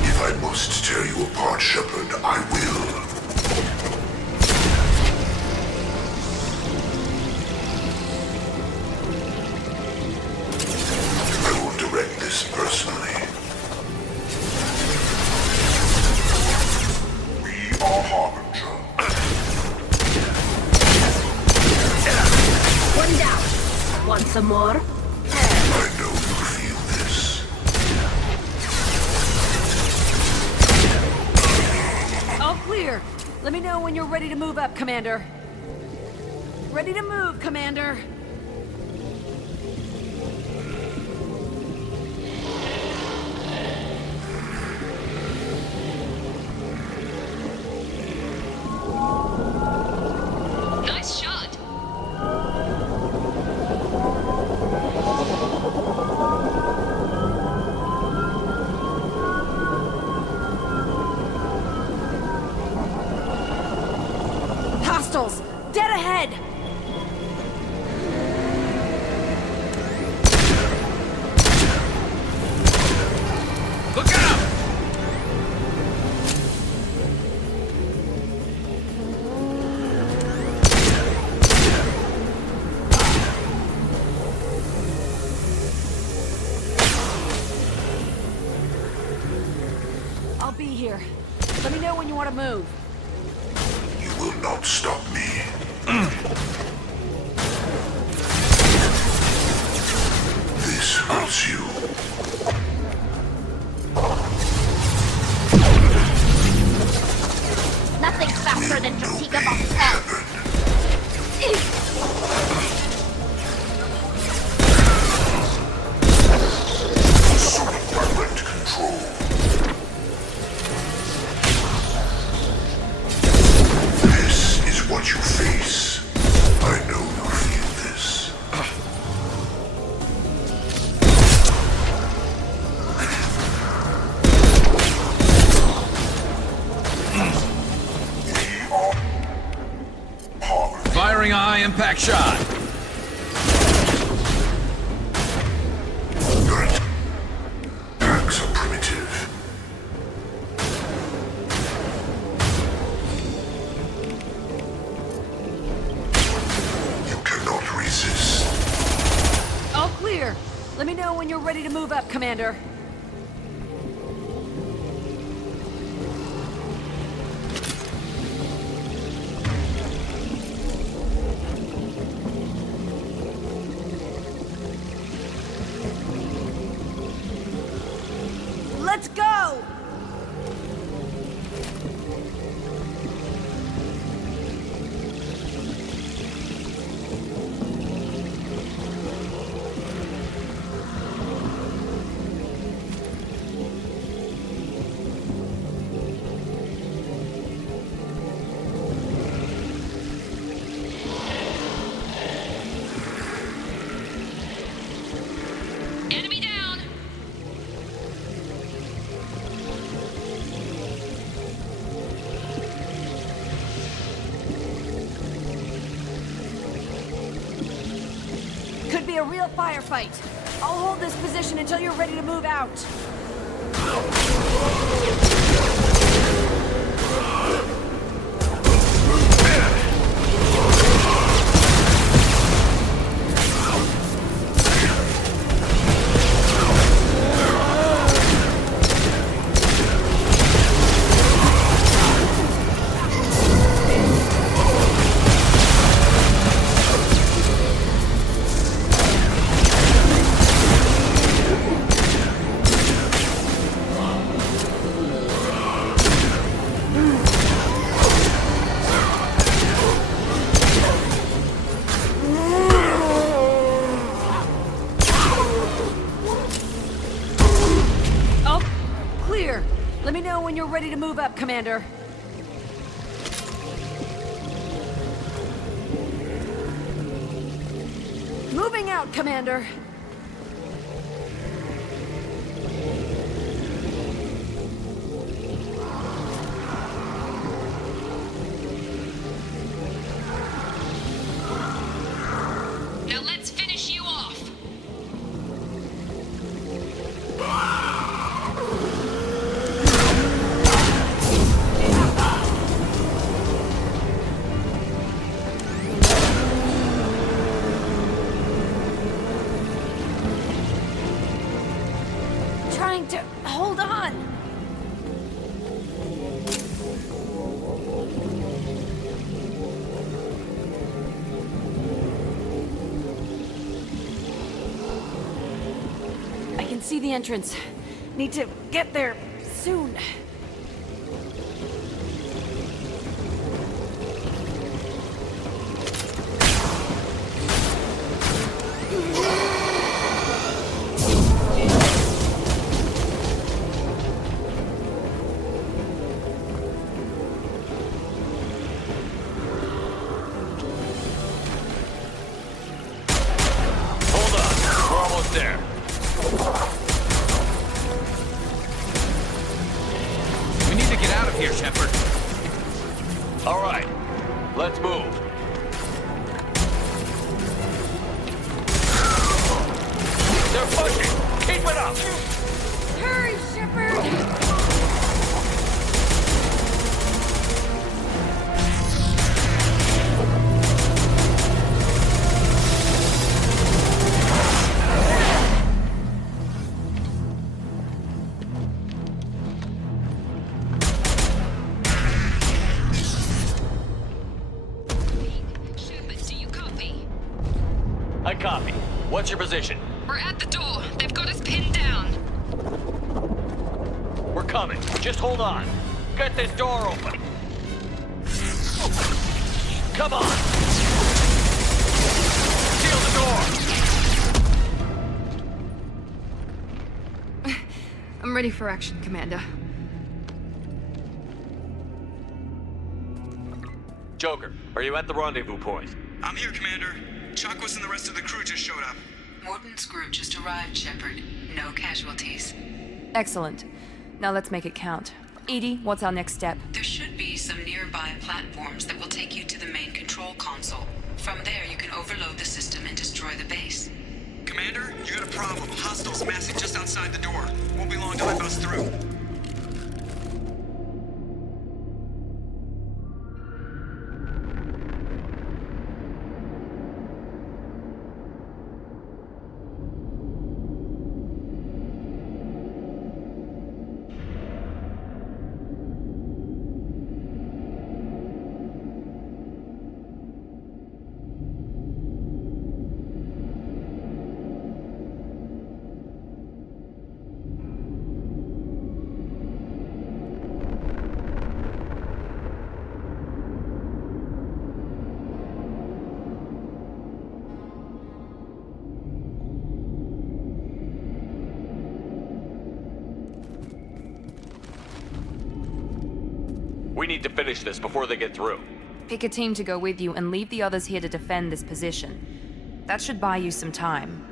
If I must tear you apart, Shepard, I will. I will direct this personally. We are Harbinger. One down. Want some more? I know you feel this. All clear. Let me know when you're ready to move up, Commander. Ready to move, Commander. Nice shot. Hostiles! Dead ahead! Look out! I'll be here. Let me know when you want to move. You will not stop me. This hurts you. Nothing's faster than Jessica Bomb's head. Assuming direct control. This is what you face. Crack shot! Attacks are primitive. You cannot resist. All clear. Let me know when you're ready to move up, Commander. Let's go! Enemy down! Could be a real firefight. I'll hold this position until you're ready to move out. Oh, clear. Let me know when you're ready to move up, Commander. Moving out, Commander. Now let's finish you off. Trying to hold on. I can see the entrance. Need to get there soon. Hold on. We're almost there. We need to get out of here, Shepard. All right. Let's move. They're pushing. Keep it up. Hurry, Shepard! Shepard, do you copy? I copy. What's your position? We're at the door. They've got us pinned down. We're coming. Just hold on. Get this door open. Come on. Seal the door. I'm ready for action, Commander. Joker, are you at the rendezvous point? I'm here, Commander. Chakwas and the rest of the crew just showed up. Morton's group just arrived, Shepard. No casualties. Excellent. Now let's make it count. Edie, what's our next step? There should be some nearby platforms that will take you to the main control console. From there, you can overload the system and destroy the base. Commander, you got a problem. Hostiles massing just outside the door. Won't be long till I bust through. We need to finish this before they get through. Pick a team to go with you and leave the others here to defend this position. That should buy you some time.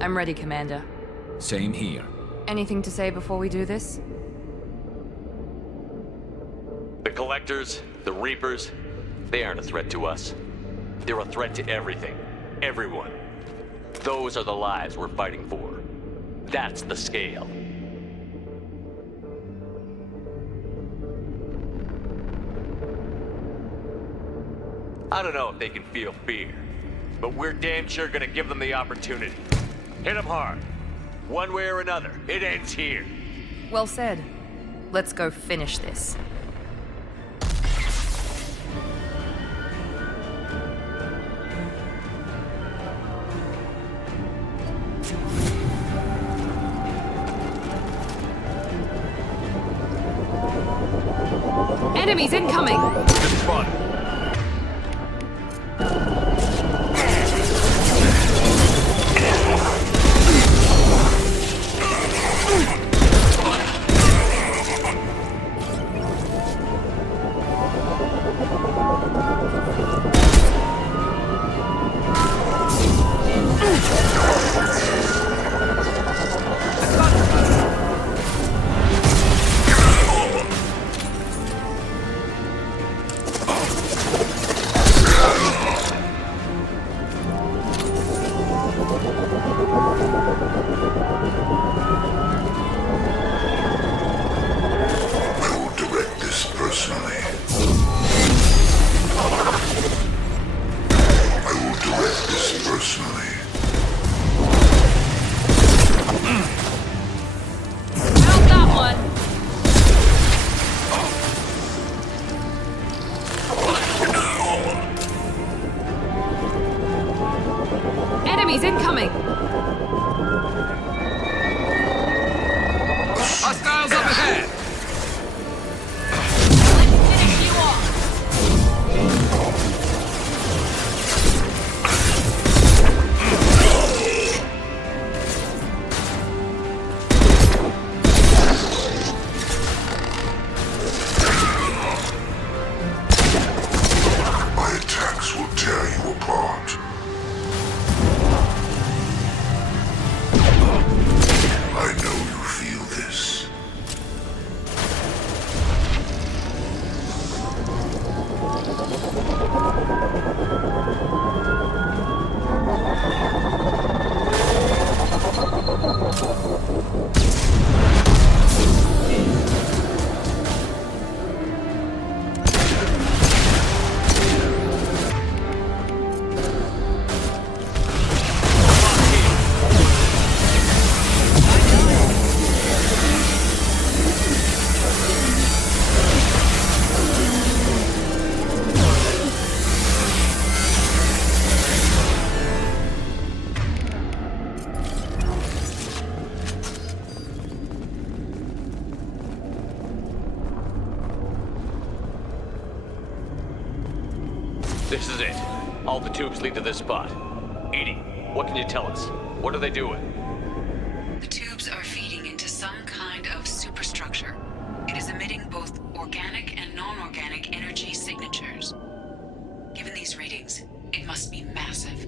I'm ready, Commander. Same here. Anything to say before we do this? The Collectors, the Reapers, they aren't a threat to us. They're a threat to everything. Everyone. Those are the lives we're fighting for. That's the scale. I don't know if they can feel fear, but we're damn sure gonna give them the opportunity. Hit them hard. One way or another, it ends here. Well said. Let's go finish this. Enemies incoming! Good spot. This is it. All the tubes lead to this spot. Edie, what can you tell us? What are they doing? The tubes are feeding into some kind of superstructure. It is emitting both organic and non-organic energy signatures. Given these readings, it must be massive.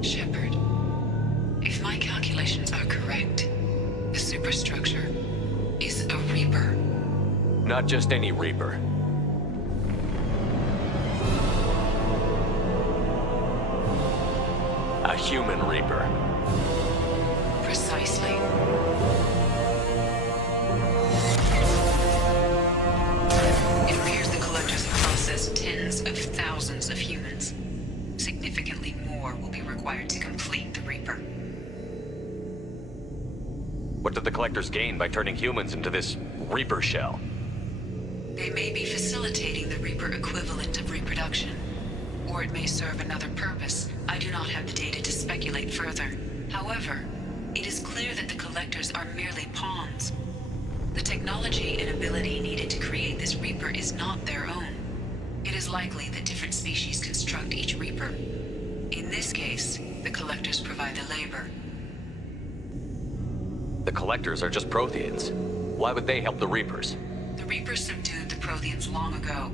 Shepard, if my calculations are correct, the superstructure is a Reaper. Not just any Reaper. A human Reaper. Precisely. It appears the Collectors have processed tens of thousands of humans. Significantly more will be required to complete the Reaper. What did the Collectors gain by turning humans into this Reaper shell? They may be facilitating the Reaper equivalent of reproduction, or it may serve another purpose. I do not have the data to speculate further. However, it is clear that the Collectors are merely pawns. The technology and ability needed to create this Reaper is not their own. It is likely that different species construct each Reaper. In this case, the Collectors provide the labor. The Collectors are just Protheans. Why would they help the Reapers? The Reapers subdued the Protheans long ago.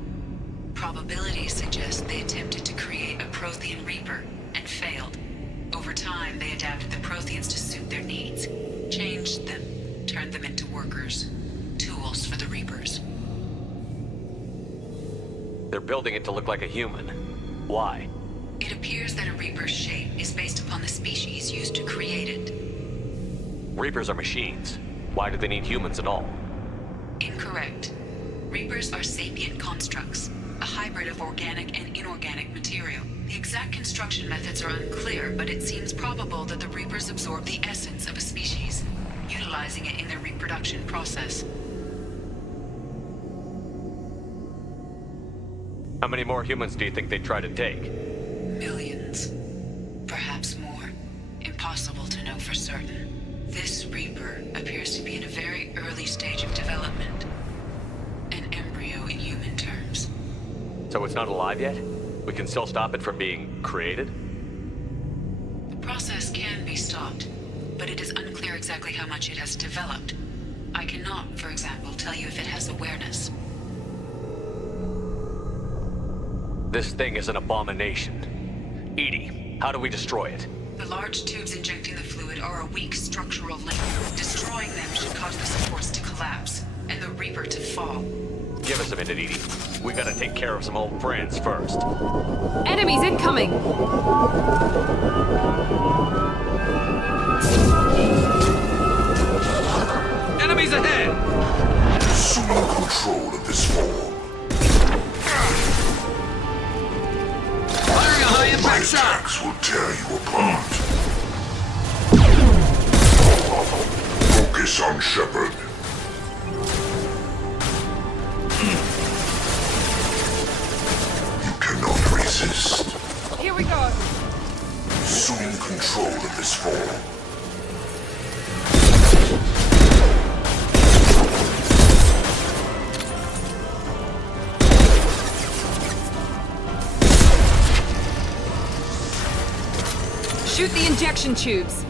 Probabilities suggest they attempted to create a Prothean Reaper and failed. Over time, they adapted the Protheans to suit their needs, changed them, turned them into workers, tools for the Reapers. They're building it to look like a human. Why? It appears that a Reaper's shape is based upon the species used to create it. Reapers are machines. Why do they need humans at all? Incorrect. Reapers are sapient constructs, a hybrid of organic and inorganic material. The exact construction methods are unclear, but it seems probable that the Reapers absorb the essence of a species, utilizing it in their reproduction process. How many more humans do you think they'd try to take? Millions. Perhaps more. Impossible to know for certain. This Reaper appears to be in a very early stage of development. An embryo in human terms. So it's not alive yet? We can still stop it from being created? The process can be stopped, but it is unclear exactly how much it has developed. I cannot, for example, tell you if it has awareness. This thing is an abomination. Edie, how do we destroy it? The large tubes injecting the fluid are a weak structural link. Destroying them should cause the supports to collapse, and the Reaper to fall. Give us a minute, Edie. We gotta take care of some old friends first. Enemies incoming! Enemies ahead! Assume control of this form. Firing a high-impact shot! Attacks will tear you apart. Focus on Shepard. You cannot resist. Here we go. Assume control of this form. Shoot the injection tubes.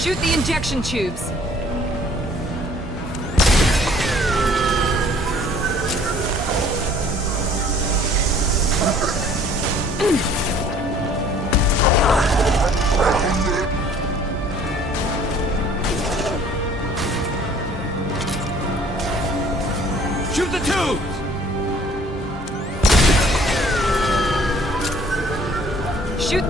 Shoot the injection tubes. Shoot the tubes! Shoot.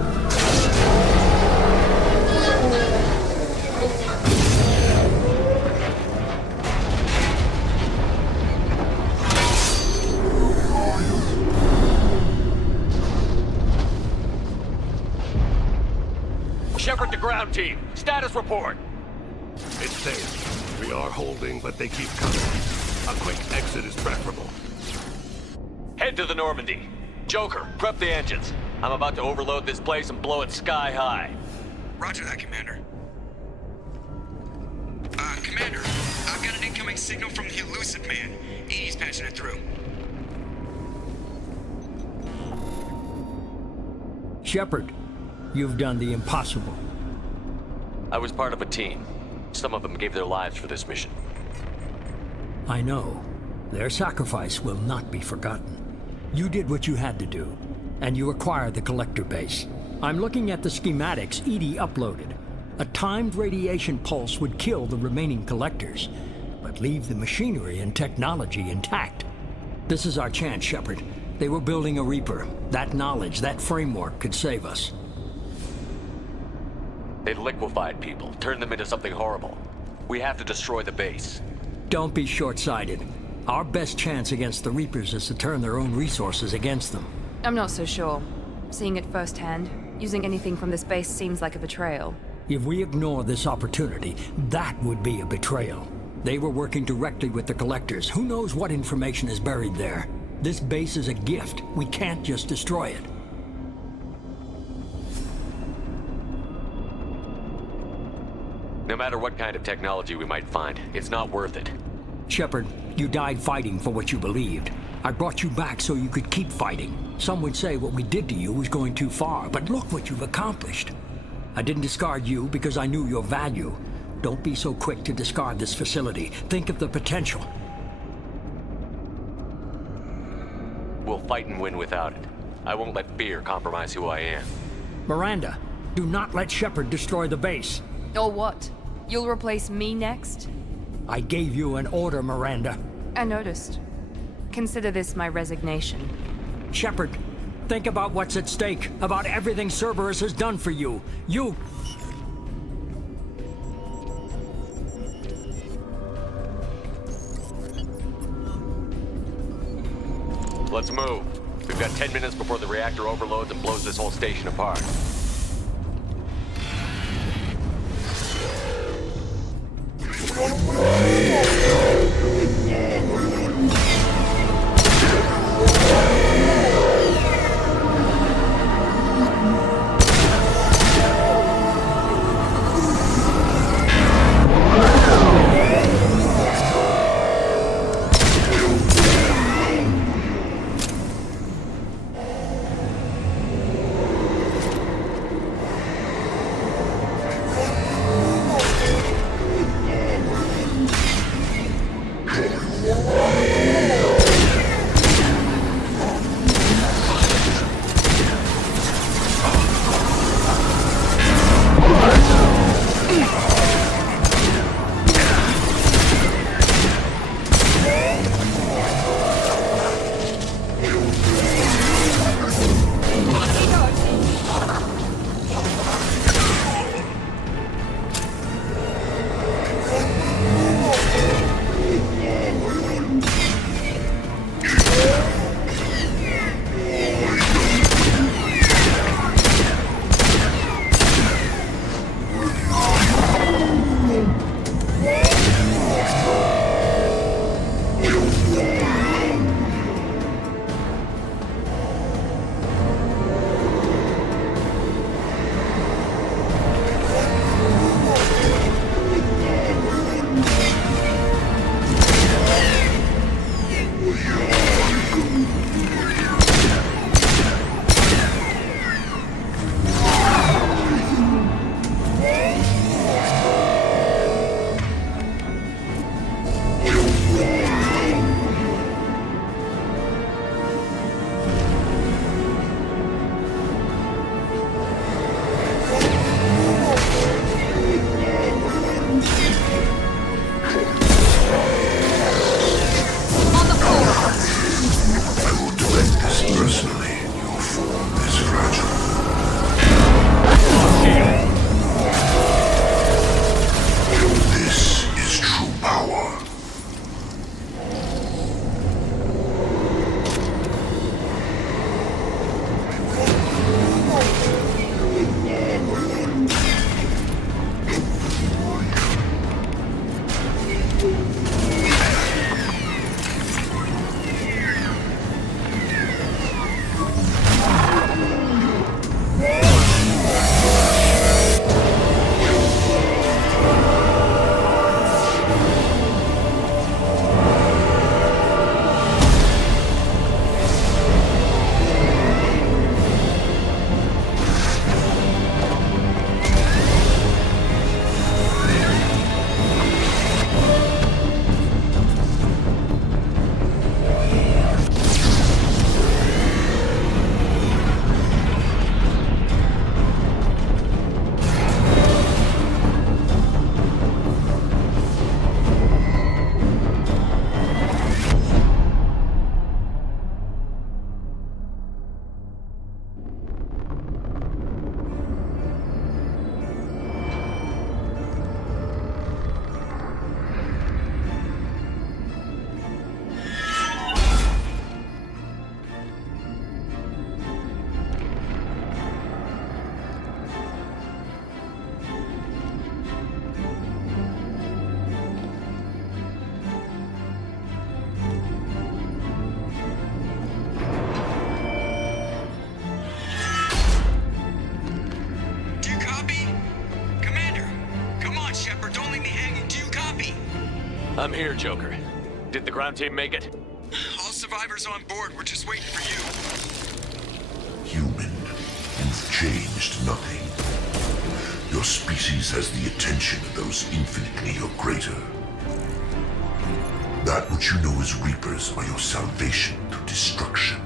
Shepard to ground team. Status report. It's safe. We are holding, but they keep coming. A quick exit is preferable. Head to the Normandy. Joker, prep the engines. I'm about to overload this place and blow it sky high. Roger that, Commander. Commander, I've got an incoming signal from the Elusive Man. Edie's patching it through. Shepard, you've done the impossible. I was part of a team. Some of them gave their lives for this mission. I know. Their sacrifice will not be forgotten. You did what you had to do, and you acquired the Collector base. I'm looking at the schematics Edie uploaded. A timed radiation pulse would kill the remaining Collectors, but leave the machinery and technology intact. This is our chance, Shepard. They were building a Reaper. That knowledge, that framework could save us. They liquefied people, turned them into something horrible. We have to destroy the base. Don't be short-sighted. Our best chance against the Reapers is to turn their own resources against them. I'm not so sure. Seeing it firsthand, using anything from this base seems like a betrayal. If we ignore this opportunity, that would be a betrayal. They were working directly with the Collectors. Who knows what information is buried there? This base is a gift. We can't just destroy it. No matter what kind of technology we might find, it's not worth it. Shepard, you died fighting for what you believed. I brought you back so you could keep fighting. Some would say what we did to you was going too far, but look what you've accomplished. I didn't discard you because I knew your value. Don't be so quick to discard this facility. Think of the potential. We'll fight and win without it. I won't let fear compromise who I am. Miranda, do not let Shepard destroy the base. Or what? You'll replace me next? I gave you an order, Miranda. I noticed. Consider this my resignation. Shepard, think about what's at stake, about everything Cerberus has done for you. Let's move. We've got 10 minutes before the reactor overloads and blows this whole station apart. I'm here, Joker. Did the ground team make it? All survivors on board. We're just waiting for you. Human, you've changed nothing. Your species has the attention of those infinitely or greater. That which you know as Reapers are your salvation through destruction.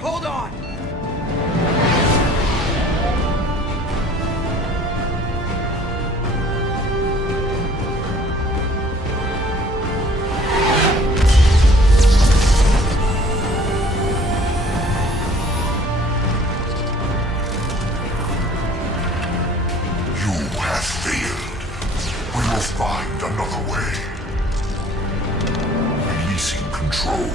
Hold on! You have failed. We will find another way. Releasing control.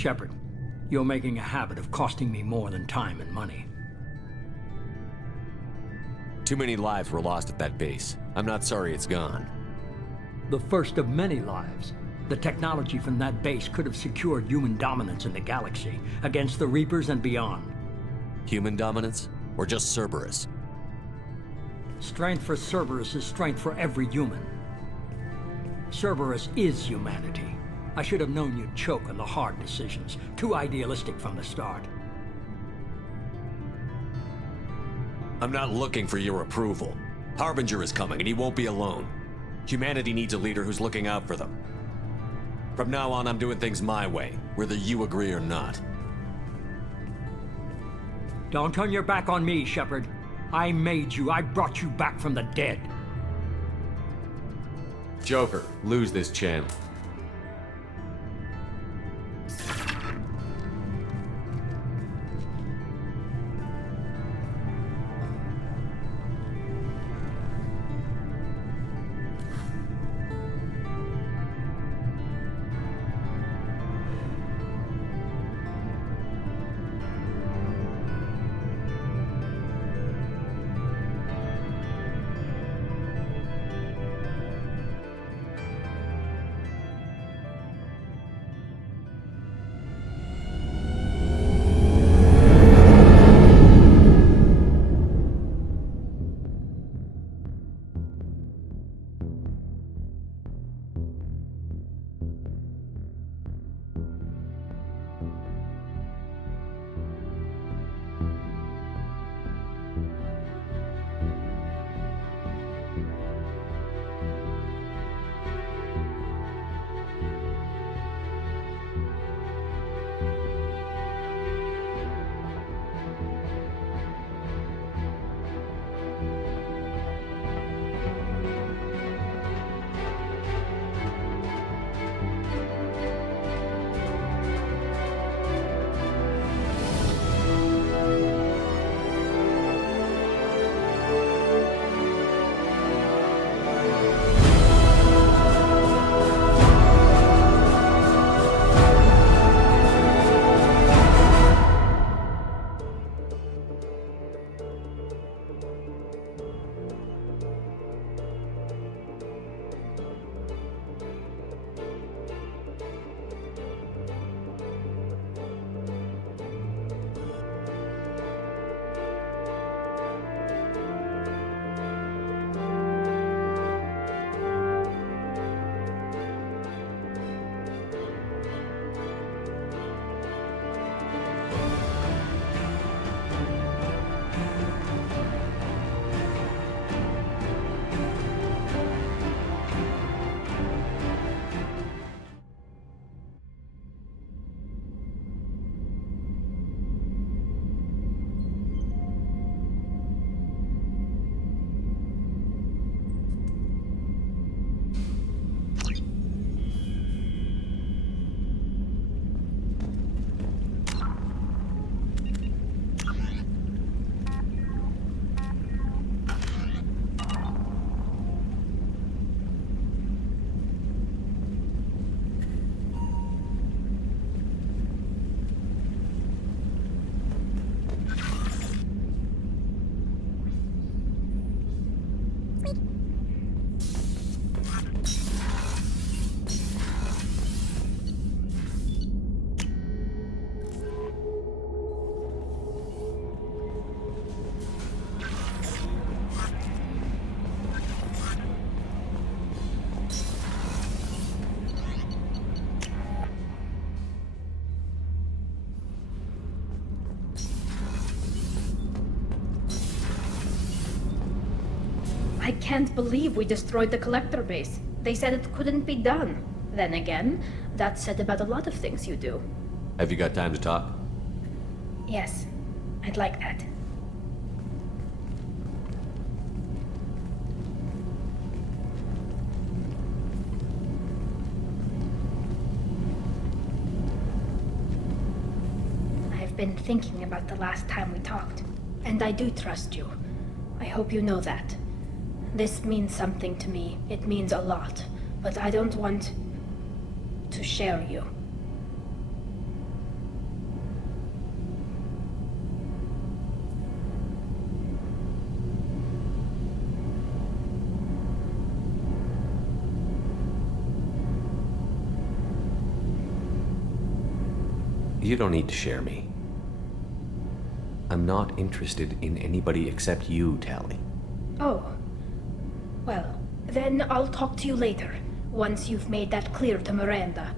Shepard, you're making a habit of costing me more than time and money. Too many lives were lost at that base. I'm not sorry it's gone. The first of many lives. The technology from that base could have secured human dominance in the galaxy against the Reapers and beyond. Human dominance? Or just Cerberus? Strength for Cerberus is strength for every human. Cerberus is humanity. I should have known you'd choke on the hard decisions. Too idealistic from the start. I'm not looking for your approval. Harbinger is coming, and he won't be alone. Humanity needs a leader who's looking out for them. From now on, I'm doing things my way, whether you agree or not. Don't turn your back on me, Shepard. I made you. I brought you back from the dead. Joker, lose this channel. I can't believe we destroyed the collector base. They said it couldn't be done. Then again, that's said about a lot of things you do. Have you got time to talk? Yes, I'd like that. I've been thinking about the last time we talked, and I do trust you. I hope you know that. This means something to me. It means a lot, but I don't want to share you. You don't need to share me. I'm not interested in anybody except you, Tally. Oh. Well, then I'll talk to you later, once you've made that clear to Miranda.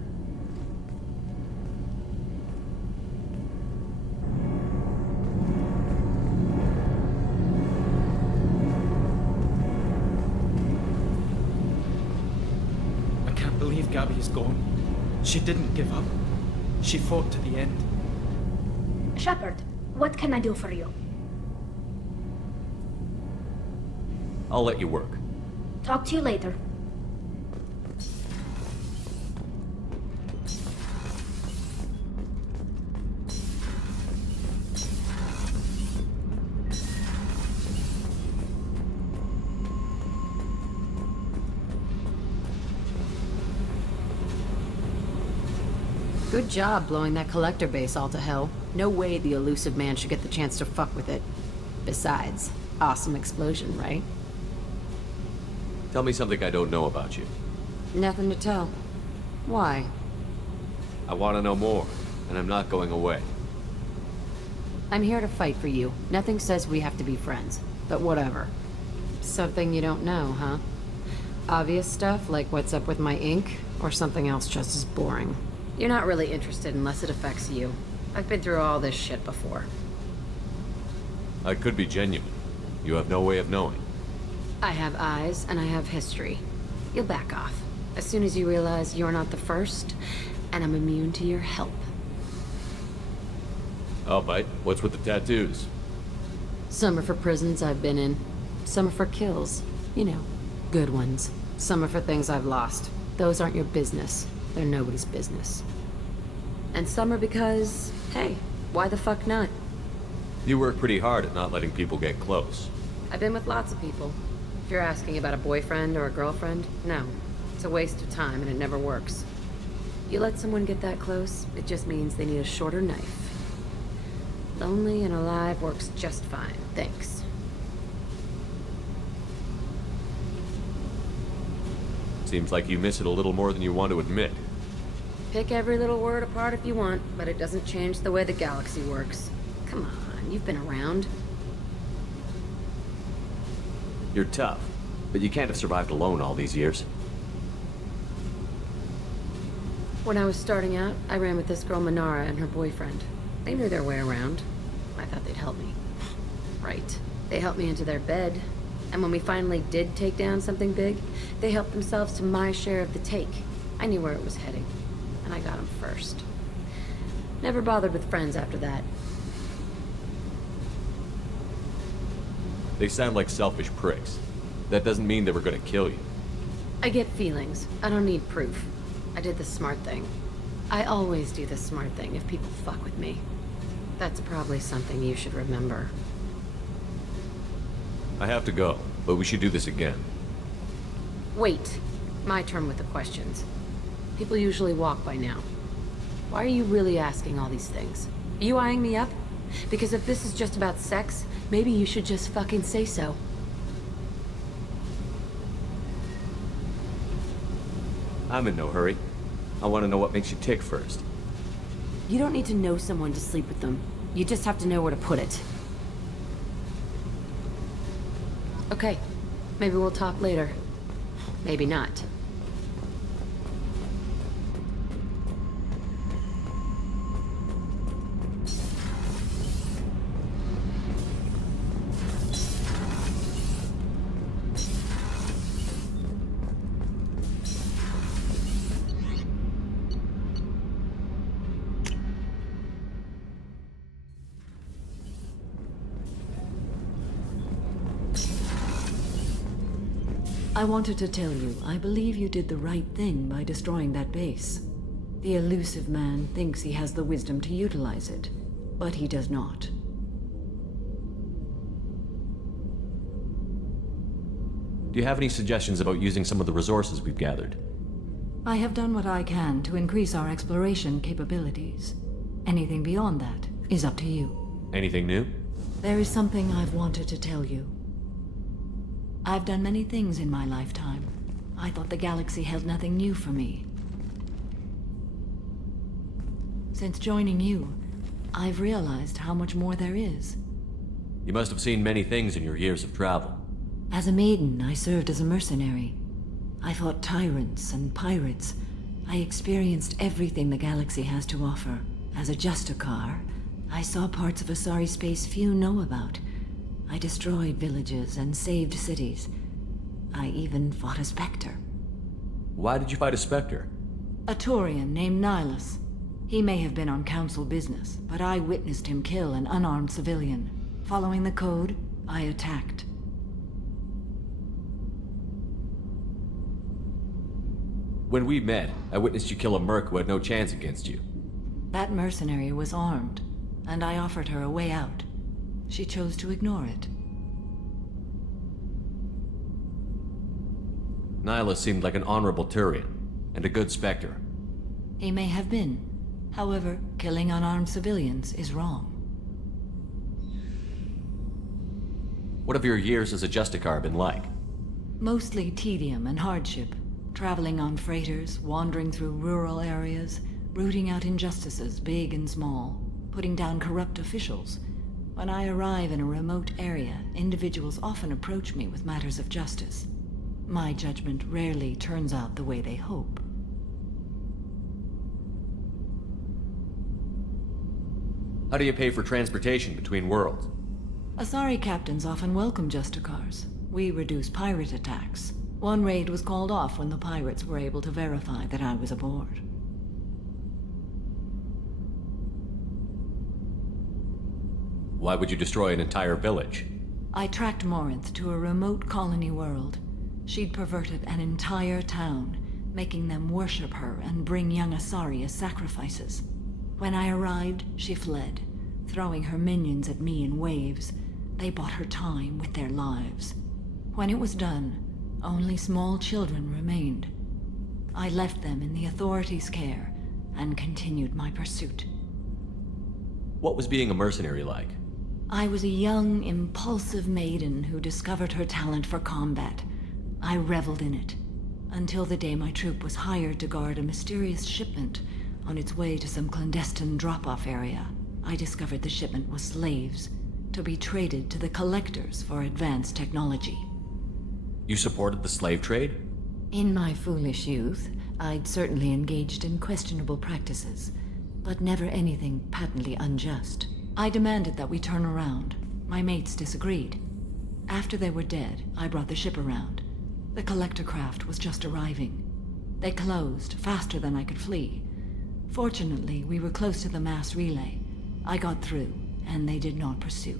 I can't believe Gabby is gone. She didn't give up. She fought to the end. Shepard, what can I do for you? I'll let you work. Talk to you later. Good job blowing that collector base all to hell. No way the elusive man should get the chance to fuck with it. Besides, awesome explosion, right? Tell me something I don't know about you. Nothing to tell. Why? I want to know more, and I'm not going away. I'm here to fight for you. Nothing says we have to be friends, but whatever. Something you don't know, huh? Obvious stuff like what's up with my ink, or something else just as boring. You're not really interested unless it affects you. I've been through all this shit before. I could be genuine. You have no way of knowing. I have eyes, and I have history. You'll back off. As soon as you realize you're not the first, and I'm immune to your help. I'll bite. What's with the tattoos? Some are for prisons I've been in. Some are for kills. You know, good ones. Some are for things I've lost. Those aren't your business. They're nobody's business. And some are because, hey, why the fuck not? You work pretty hard at not letting people get close. I've been with lots of people. If you're asking about a boyfriend or a girlfriend, no. It's a waste of time and it never works. You let someone get that close, it just means they need a shorter knife. Lonely and alive works just fine, thanks. Seems like you miss it a little more than you want to admit. Pick every little word apart if you want, but it doesn't change the way the galaxy works. Come on, you've been around. You're tough, but you can't have survived alone all these years. When I was starting out, I ran with this girl Minara and her boyfriend. They knew their way around. I thought they'd help me. Right. They helped me into their bed, and when we finally did take down something big, they helped themselves to my share of the take. I knew where it was heading, and I got them first. Never bothered with friends after that. They sound like selfish pricks. That doesn't mean they were gonna kill you. I get feelings. I don't need proof. I did the smart thing. I always do the smart thing if people fuck with me. That's probably something you should remember. I have to go, but we should do this again. Wait. My turn with the questions. People usually walk by now. Why are you really asking all these things? Are you eyeing me up? Because if this is just about sex, maybe you should just fucking say so. I'm in no hurry. I want to know what makes you tick first. You don't need to know someone to sleep with them. You just have to know where to put it. Okay. Maybe we'll talk later. Maybe not. I wanted to tell you, I believe you did the right thing by destroying that base. The elusive man thinks he has the wisdom to utilize it, but he does not. Do you have any suggestions about using some of the resources we've gathered? I have done what I can to increase our exploration capabilities. Anything beyond that is up to you. Anything new? There is something I've wanted to tell you. I've done many things in my lifetime. I thought the galaxy held nothing new for me. Since joining you, I've realized how much more there is. You must have seen many things in your years of travel. As a maiden, I served as a mercenary. I fought tyrants and pirates. I experienced everything the galaxy has to offer. As a Justicar, I saw parts of Asari space few know about. I destroyed villages and saved cities. I even fought a Spectre. Why did you fight a Spectre? A Turian named Nihilus. He may have been on Council business, but I witnessed him kill an unarmed civilian. Following the code, I attacked. When we met, I witnessed you kill a merc who had no chance against you. That mercenary was armed, and I offered her a way out. She chose to ignore it. Nihilus seemed like an honorable Turian, and a good Spectre. He may have been. However, killing unarmed civilians is wrong. What have your years as a Justicar been like? Mostly tedium and hardship. Traveling on freighters, wandering through rural areas, rooting out injustices big and small, putting down corrupt officials. When I arrive in a remote area, individuals often approach me with matters of justice. My judgment rarely turns out the way they hope. How do you pay for transportation between worlds? Asari captains often welcome Justicars. We reduce pirate attacks. One raid was called off when the pirates were able to verify that I was aboard. Why would you destroy an entire village? I tracked Morinth to a remote colony world. She'd perverted an entire town, making them worship her and bring young Asari as sacrifices. When I arrived, she fled, throwing her minions at me in waves. They bought her time with their lives. When it was done, only small children remained. I left them in the authorities' care and continued my pursuit. What was being a mercenary like? I was a young, impulsive maiden who discovered her talent for combat. I reveled in it, until the day my troop was hired to guard a mysterious shipment on its way to some clandestine drop-off area. I discovered the shipment was slaves, to be traded to the collectors for advanced technology. You supported the slave trade? In my foolish youth, I'd certainly engaged in questionable practices, but never anything patently unjust. I demanded that we turn around. My mates disagreed. After they were dead, I brought the ship around. The collector craft was just arriving. They closed faster than I could flee. Fortunately, we were close to the mass relay. I got through, and they did not pursue.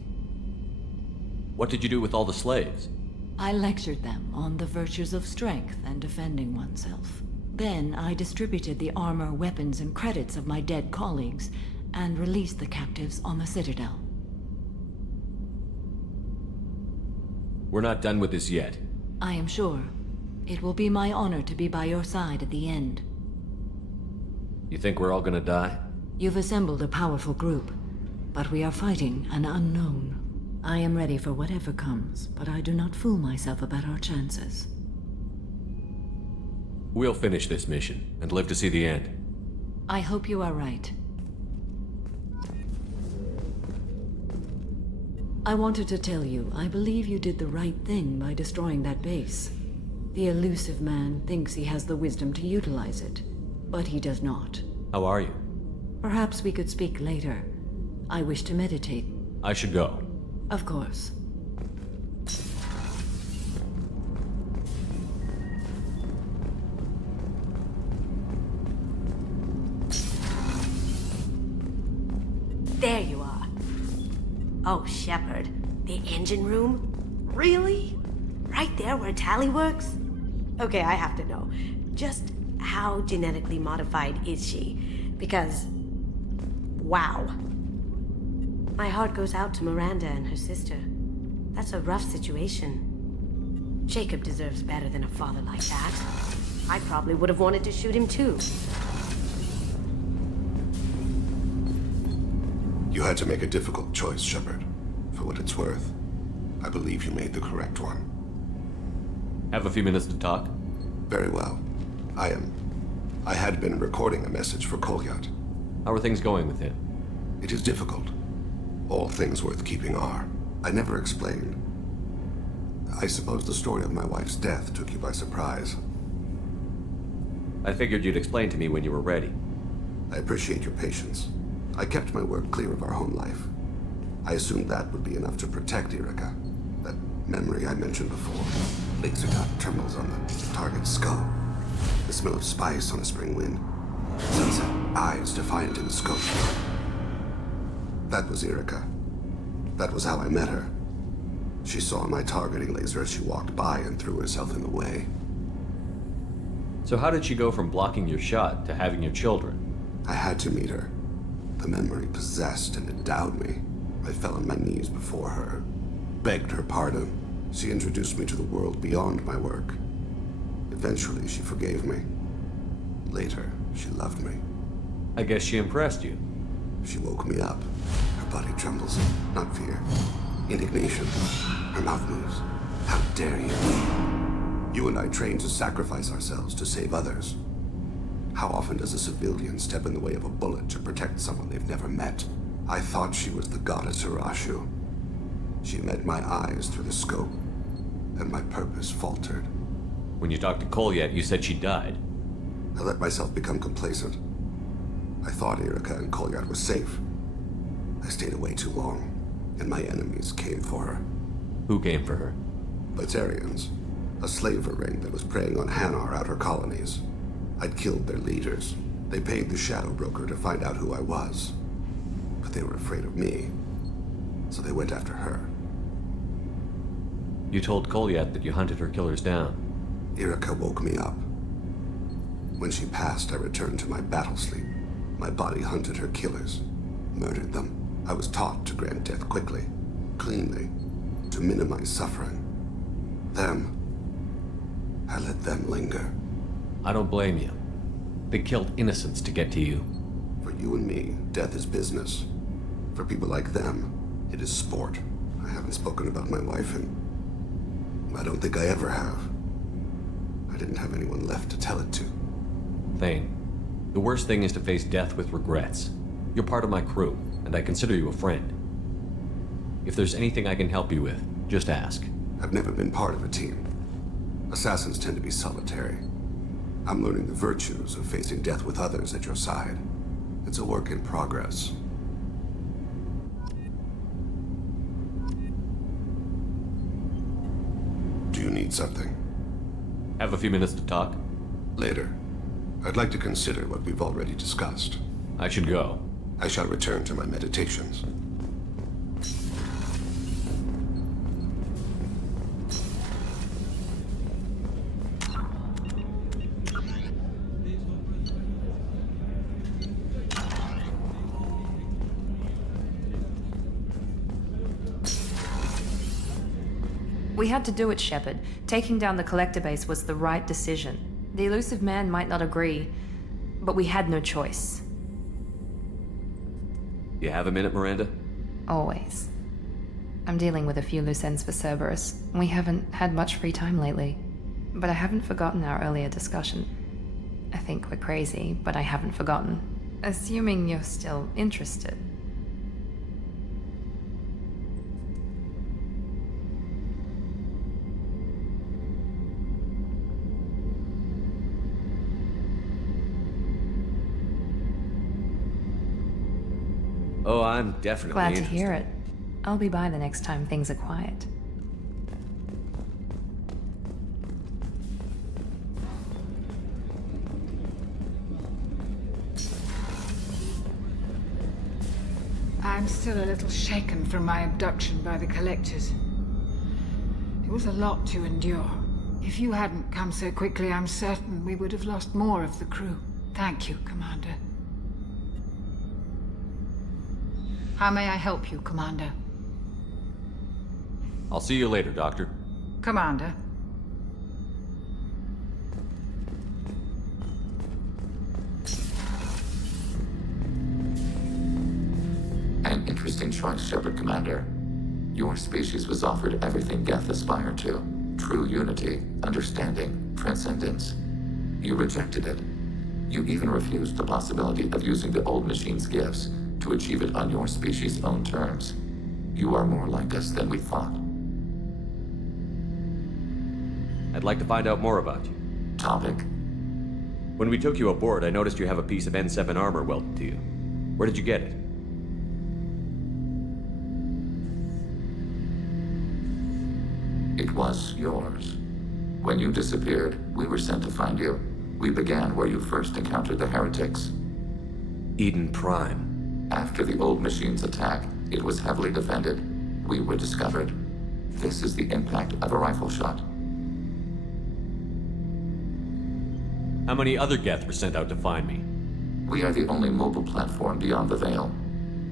What did you do with all the slaves? I lectured them on the virtues of strength and defending oneself. Then I distributed the armor, weapons, and credits of my dead colleagues, and released the captives on the Citadel. We're not done with this yet. I am sure. It will be my honor to be by your side at the end. You think we're all gonna die? You've assembled a powerful group, but we are fighting an unknown. I am ready for whatever comes, but I do not fool myself about our chances. We'll finish this mission and live to see the end. I hope you are right. I wanted to tell you, I believe you did the right thing by destroying that base. The elusive man thinks he has the wisdom to utilize it, but he does not. How are you? Perhaps we could speak later. I wish to meditate. I should go. Of course. There you are. Oh, Shepard, the engine room? Really? Right there where Tally works? Okay, I have to know. Just how genetically modified is she? Because, wow. My heart goes out to Miranda and her sister. That's a rough situation. Jacob deserves better than a father like that. I probably would have wanted to shoot him too. You had to make a difficult choice, Shepard. For what it's worth, I believe you made the correct one. Have a few minutes to talk? Very well. I had been recording a message for Kolyat. How are things going with him? It is difficult. All things worth keeping are. I never explained. I suppose the story of my wife's death took you by surprise. I figured you'd explain to me when you were ready. I appreciate your patience. I kept my work clear of our home life. I assumed that would be enough to protect Erica. That memory I mentioned before. Laser dot trembles on the target's skull. The smell of spice on a spring wind. Sunset eyes defiant in the scope. That was Erica. That was how I met her. She saw my targeting laser as she walked by and threw herself in the way. So how did she go from blocking your shot to having your children? I had to meet her. The memory possessed and endowed me. I fell on my knees before her, begged her pardon. She introduced me to the world beyond my work. Eventually, she forgave me. Later, she loved me. I guess she impressed you. She woke me up. Her body trembles. Not fear. Indignation. Her mouth moves. How dare you? You and I trained to sacrifice ourselves to save others. How often does a civilian step in the way of a bullet to protect someone they've never met? I thought she was the goddess Hirashu. She met my eyes through the scope, and my purpose faltered. When you talked to Kolyat, you said she died. I let myself become complacent. I thought Erica and Kolyat were safe. I stayed away too long, and my enemies came for her. Who came for her? Batarians. A slaver ring that was preying on Hanar outer colonies. I'd killed their leaders. They paid the Shadow Broker to find out who I was. But they were afraid of me, so they went after her. You told Kolyat that you hunted her killers down. Erica woke me up. When she passed, I returned to my battle sleep. My body hunted her killers, murdered them. I was taught to grant death quickly, cleanly, to minimize suffering. I let them linger. I don't blame you. They killed innocents to get to you. For you and me, death is business. For people like them, it is sport. I haven't spoken about my wife, and I don't think I ever have. I didn't have anyone left to tell it to. Thane, the worst thing is to face death with regrets. You're part of my crew, and I consider you a friend. If there's anything I can help you with, just ask. I've never been part of a team. Assassins tend to be solitary. I'm learning the virtues of facing death with others at your side. It's a work in progress. Do you need something? Have a few minutes to talk? Later. I'd like to consider what we've already discussed. I should go. I shall return to my meditations. We had to do it, Shepard. Taking down the collector base was the right decision. The elusive man might not agree, but we had no choice. You have a minute, Miranda? Always. I'm dealing with a few loose ends for Cerberus. We haven't had much free time lately. But I haven't forgotten our earlier discussion. I think we're crazy, but I haven't forgotten. Assuming you're still interested. Oh, I'm definitely Glad to interested. hear it. I'll be by the next time things are quiet. I'm still a little shaken from my abduction by the collectors. It was a lot to endure. If you hadn't come so quickly, I'm certain we would have lost more of the crew. Thank you, Commander. How may I help you, Commander? I'll see you later, Doctor. Commander. An interesting choice, Shepard Commander. Your species was offered everything Geth aspired to. True unity, understanding, transcendence. You rejected it. You even refused the possibility of using the old machine's gifts to achieve it on your species' own terms. You are more like us than we thought. I'd like to find out more about you. Topic? When we took you aboard, I noticed you have a piece of N7 armor welded to you. Where did you get it? It was yours. When you disappeared, we were sent to find you. We began where you first encountered the heretics. Eden Prime. After the old machine's attack, it was heavily defended. We were discovered. This is the impact of a rifle shot. How many other Geth were sent out to find me? We are the only mobile platform beyond the Veil.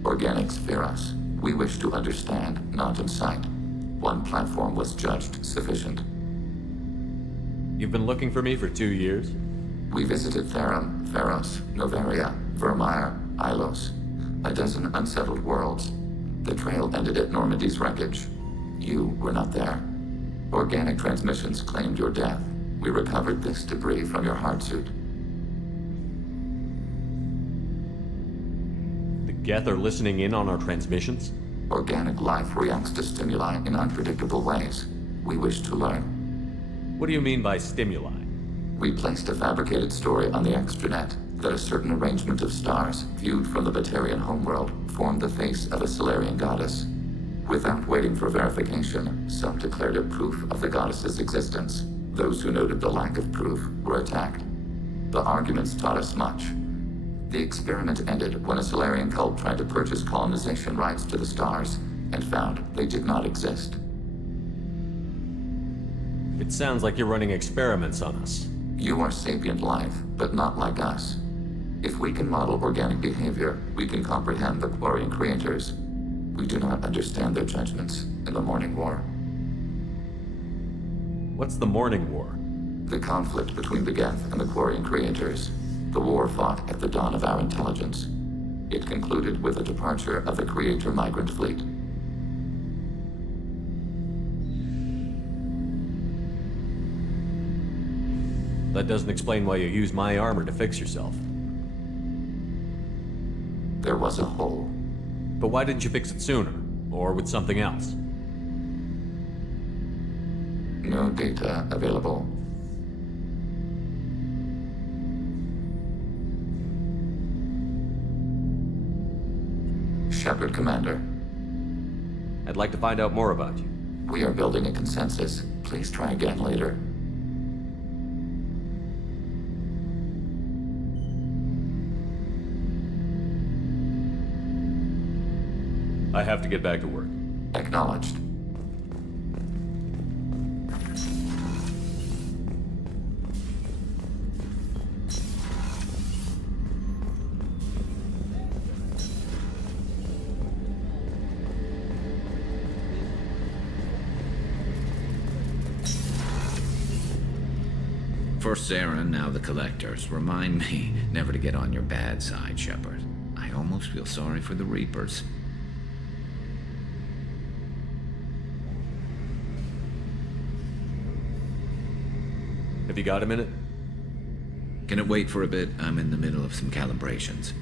Organics fear us. We wish to understand, not incite. One platform was judged sufficient. You've been looking for me for 2 years? We visited Therum, Pharos, Novaria, Vermeer, Ilos. A dozen unsettled worlds. The trail ended at Normandy's wreckage. You were not there. Organic transmissions claimed your death. We recovered this debris from your hard suit. The Geth are listening in on our transmissions? Organic life reacts to stimuli in unpredictable ways. We wish to learn. What do you mean by stimuli? We placed a fabricated story on the extranet that a certain arrangement of stars, viewed from the Batarian homeworld, formed the face of a Solarian goddess. Without waiting for verification, some declared it proof of the goddess's existence. Those who noted the lack of proof were attacked. The arguments taught us much. The experiment ended when a Solarian cult tried to purchase colonization rights to the stars and found they did not exist. It sounds like you're running experiments on us. You are sapient life, but not like us. If we can model organic behavior, we can comprehend the Quarian creators. We do not understand their judgments in the Morning War. What's the Morning War? The conflict between the Geth and the Quarian creators. The war fought at the dawn of our intelligence. It concluded with the departure of the Creator migrant fleet. That doesn't explain why you used my armor to fix yourself. There was a hole. But why didn't you fix it sooner? Or with something else? No data available. Shepard, Commander. I'd like to find out more about you. We are building a consensus. Please try again later. I have to get back to work. Acknowledged. First Saren, now the Collectors. Remind me never to get on your bad side, Shepard. I almost feel sorry for the Reapers. Have you got a minute? Can it wait for a bit? I'm in the middle of some calibrations.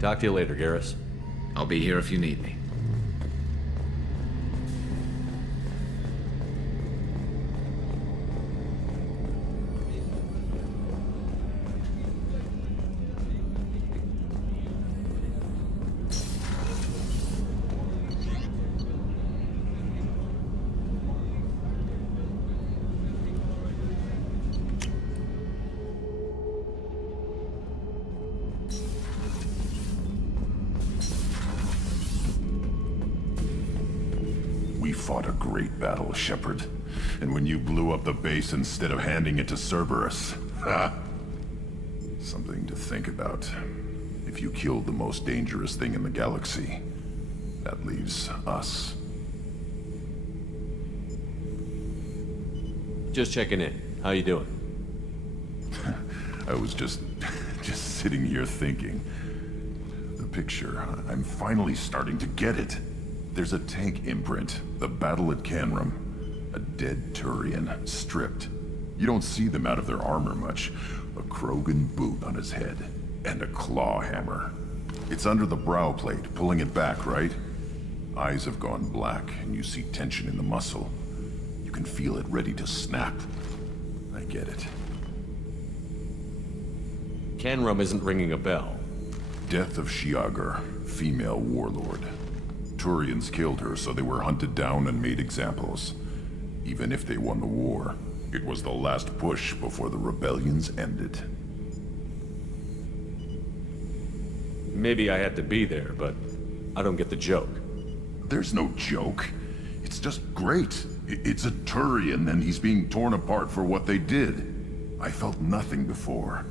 Talk to you later, Garrus. I'll be here if you need me. fought a great battle, Shepard. And when you blew up the base instead of handing it to Cerberus, ha! Something to think about. If you killed the most dangerous thing in the galaxy, that leaves us. Just checking in. How you doing? I was just sitting here thinking. The picture, I'm finally starting to get it. There's a tank imprint, the battle at Canrum. A dead Turian, stripped. You don't see them out of their armor much. A Krogan boot on his head, and a claw hammer. It's under the brow plate, pulling it back, right? Eyes have gone black, and you see tension in the muscle. You can feel it ready to snap. I get it. Canrum isn't ringing a bell. Death of Shiagar, female warlord. Turians killed her, so they were hunted down and made examples. Even if they won the war, it was the last push before the rebellions ended. Maybe I had to be there, but I don't get the joke. There's no joke. It's just great. It's a Turian, and he's being torn apart for what they did. I felt nothing before,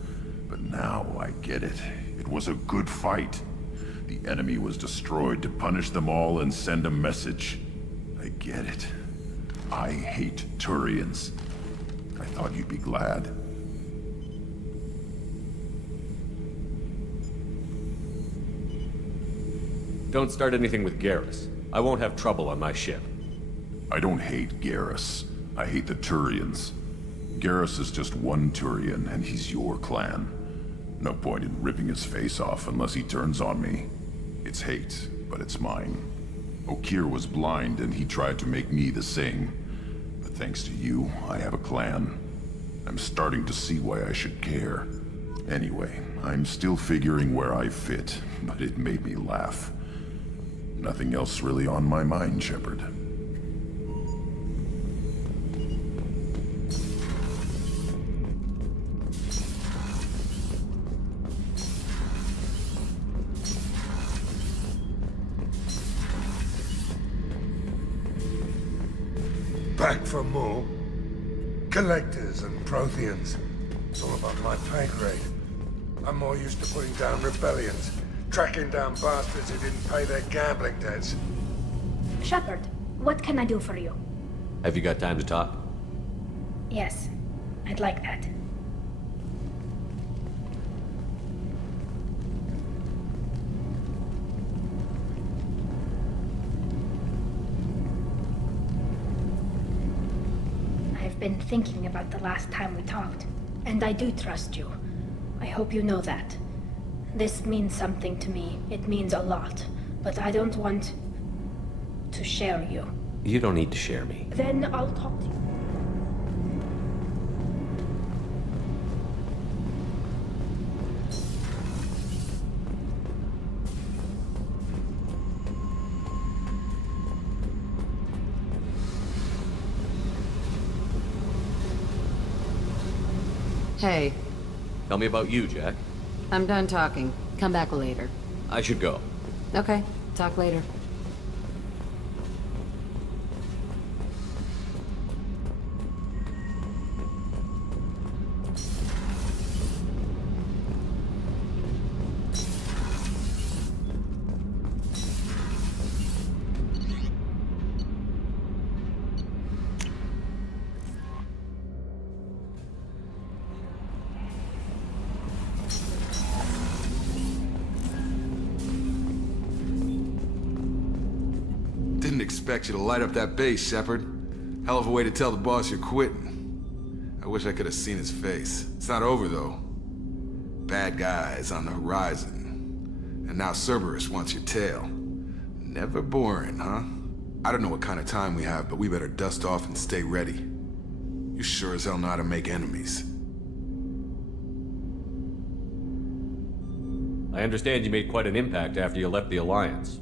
but now I get it. It was a good fight. The enemy was destroyed to punish them all and send a message. I get it. I hate Turians. I thought you'd be glad. Don't start anything with Garrus. I won't have trouble on my ship. I don't hate Garrus. I hate the Turians. Garrus is just one Turian, and he's your clan. No point in ripping his face off unless he turns on me. It's hate, but it's mine. Okir was blind, and he tried to make me the same. But thanks to you, I have a clan. I'm starting to see why I should care. Anyway, I'm still figuring where I fit, but it made me laugh. Nothing else really on my mind, Shepard. Back for more? Collectors and Protheans. It's all about my pay grade. I'm more used to putting down rebellions, tracking down bastards who didn't pay their gambling debts. Shepard, what can I do for you? Have you got time to talk? Yes, I'd like that. I've been thinking about the last time we talked, and I do trust you. I hope you know that. This means something to me. It means a lot, but I don't want to share you. You don't need to share me. Then I'll talk to you. Hey. Tell me about you, Jack. I'm done talking. Come back later. I should go. Okay, talk later. Didn't expect you to light up that base, Shepard. Hell of a way to tell the boss you're quitting. I wish I could have seen his face. It's not over, though. Bad guys on the horizon. And now Cerberus wants your tail. Never boring, huh? I don't know what kind of time we have, but we better dust off and stay ready. You sure as hell know how to make enemies. I understand you made quite an impact after you left the Alliance.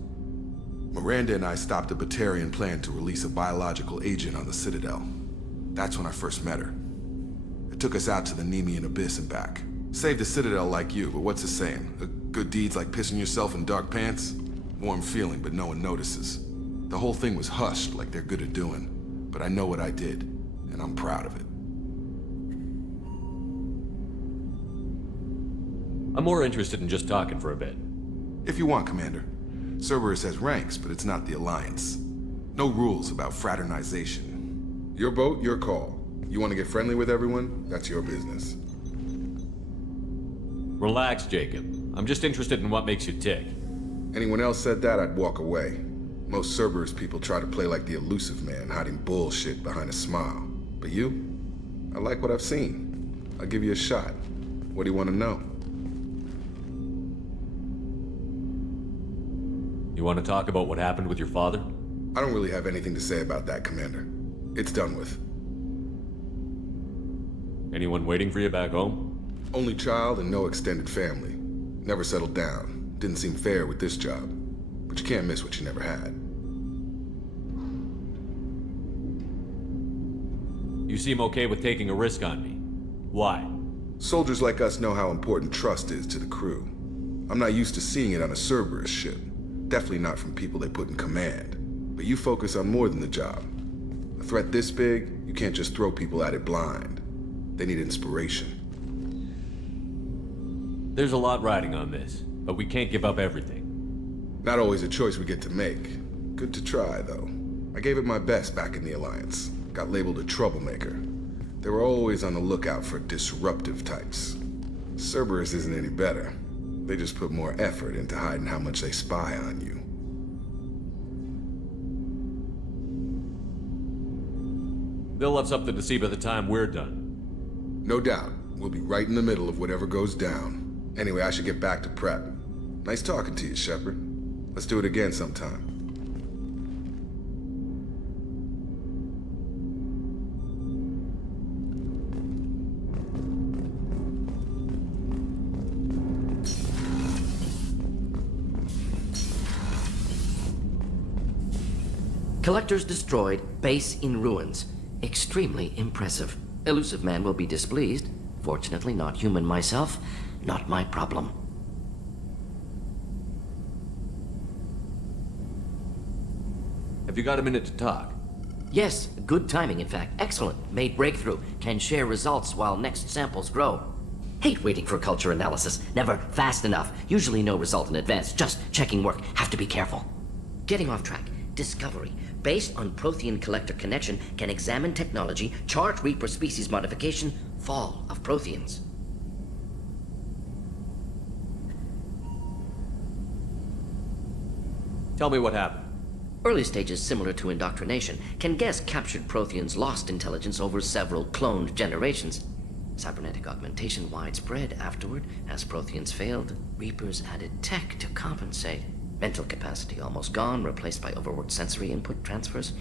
Miranda and I stopped a Batarian plan to release a biological agent on the Citadel. That's when I first met her. It took us out to the Nemean Abyss and back. Saved the Citadel like you, but what's the saying? A good deed's like pissing yourself in dark pants? Warm feeling, but no one notices. The whole thing was hushed like they're good at doing. But I know what I did, and I'm proud of it. I'm more interested in just talking for a bit. If you want, Commander. Cerberus has ranks, but it's not the Alliance. No rules about fraternization. Your boat, your call. You want to get friendly with everyone? That's your business. Relax, Jacob. I'm just interested in what makes you tick. Anyone else said that, I'd walk away. Most Cerberus people try to play like the elusive man, hiding bullshit behind a smile. But you? I like what I've seen. I'll give you a shot. What do you want to know? You want to talk about what happened with your father? I don't really have anything to say about that, Commander. It's done with. Anyone waiting for you back home? Only child and no extended family. Never settled down. Didn't seem fair with this job. But you can't miss what you never had. You seem okay with taking a risk on me. Why? Soldiers like us know how important trust is to the crew. I'm not used to seeing it on a Cerberus ship. Definitely not from people they put in command. But you focus on more than the job. A threat this big, you can't just throw people at it blind. They need inspiration. There's a lot riding on this, but we can't give up everything. Not always a choice we get to make. Good to try, though. I gave it my best back in the Alliance. Got labeled a troublemaker. They were always on the lookout for disruptive types. Cerberus isn't any better. They just put more effort into hiding how much they spy on you. They'll have something to see by the time we're done. No doubt. We'll be right in the middle of whatever goes down. Anyway, I should get back to prep. Nice talking to you, Shepard. Let's do it again sometime. Collectors destroyed, base in ruins. Extremely impressive. Elusive man will be displeased. Fortunately, not human myself. Not my problem. Have you got a minute to talk? Yes, good timing, in fact. Excellent. Made breakthrough. Can share results while next samples grow. Hate waiting for culture analysis. Never fast enough. Usually no result in advance. Just checking work. Have to be careful. Getting off track. Discovery. Based on Prothean collector connection, can examine technology, chart Reaper species modification, fall of Protheans. Tell me what happened. Early stages similar to indoctrination. Can guess captured Protheans lost intelligence over several cloned generations. Cybernetic augmentation widespread afterward. As Protheans failed, Reapers added tech to compensate. Mental capacity almost gone, replaced by overworked sensory input transfers.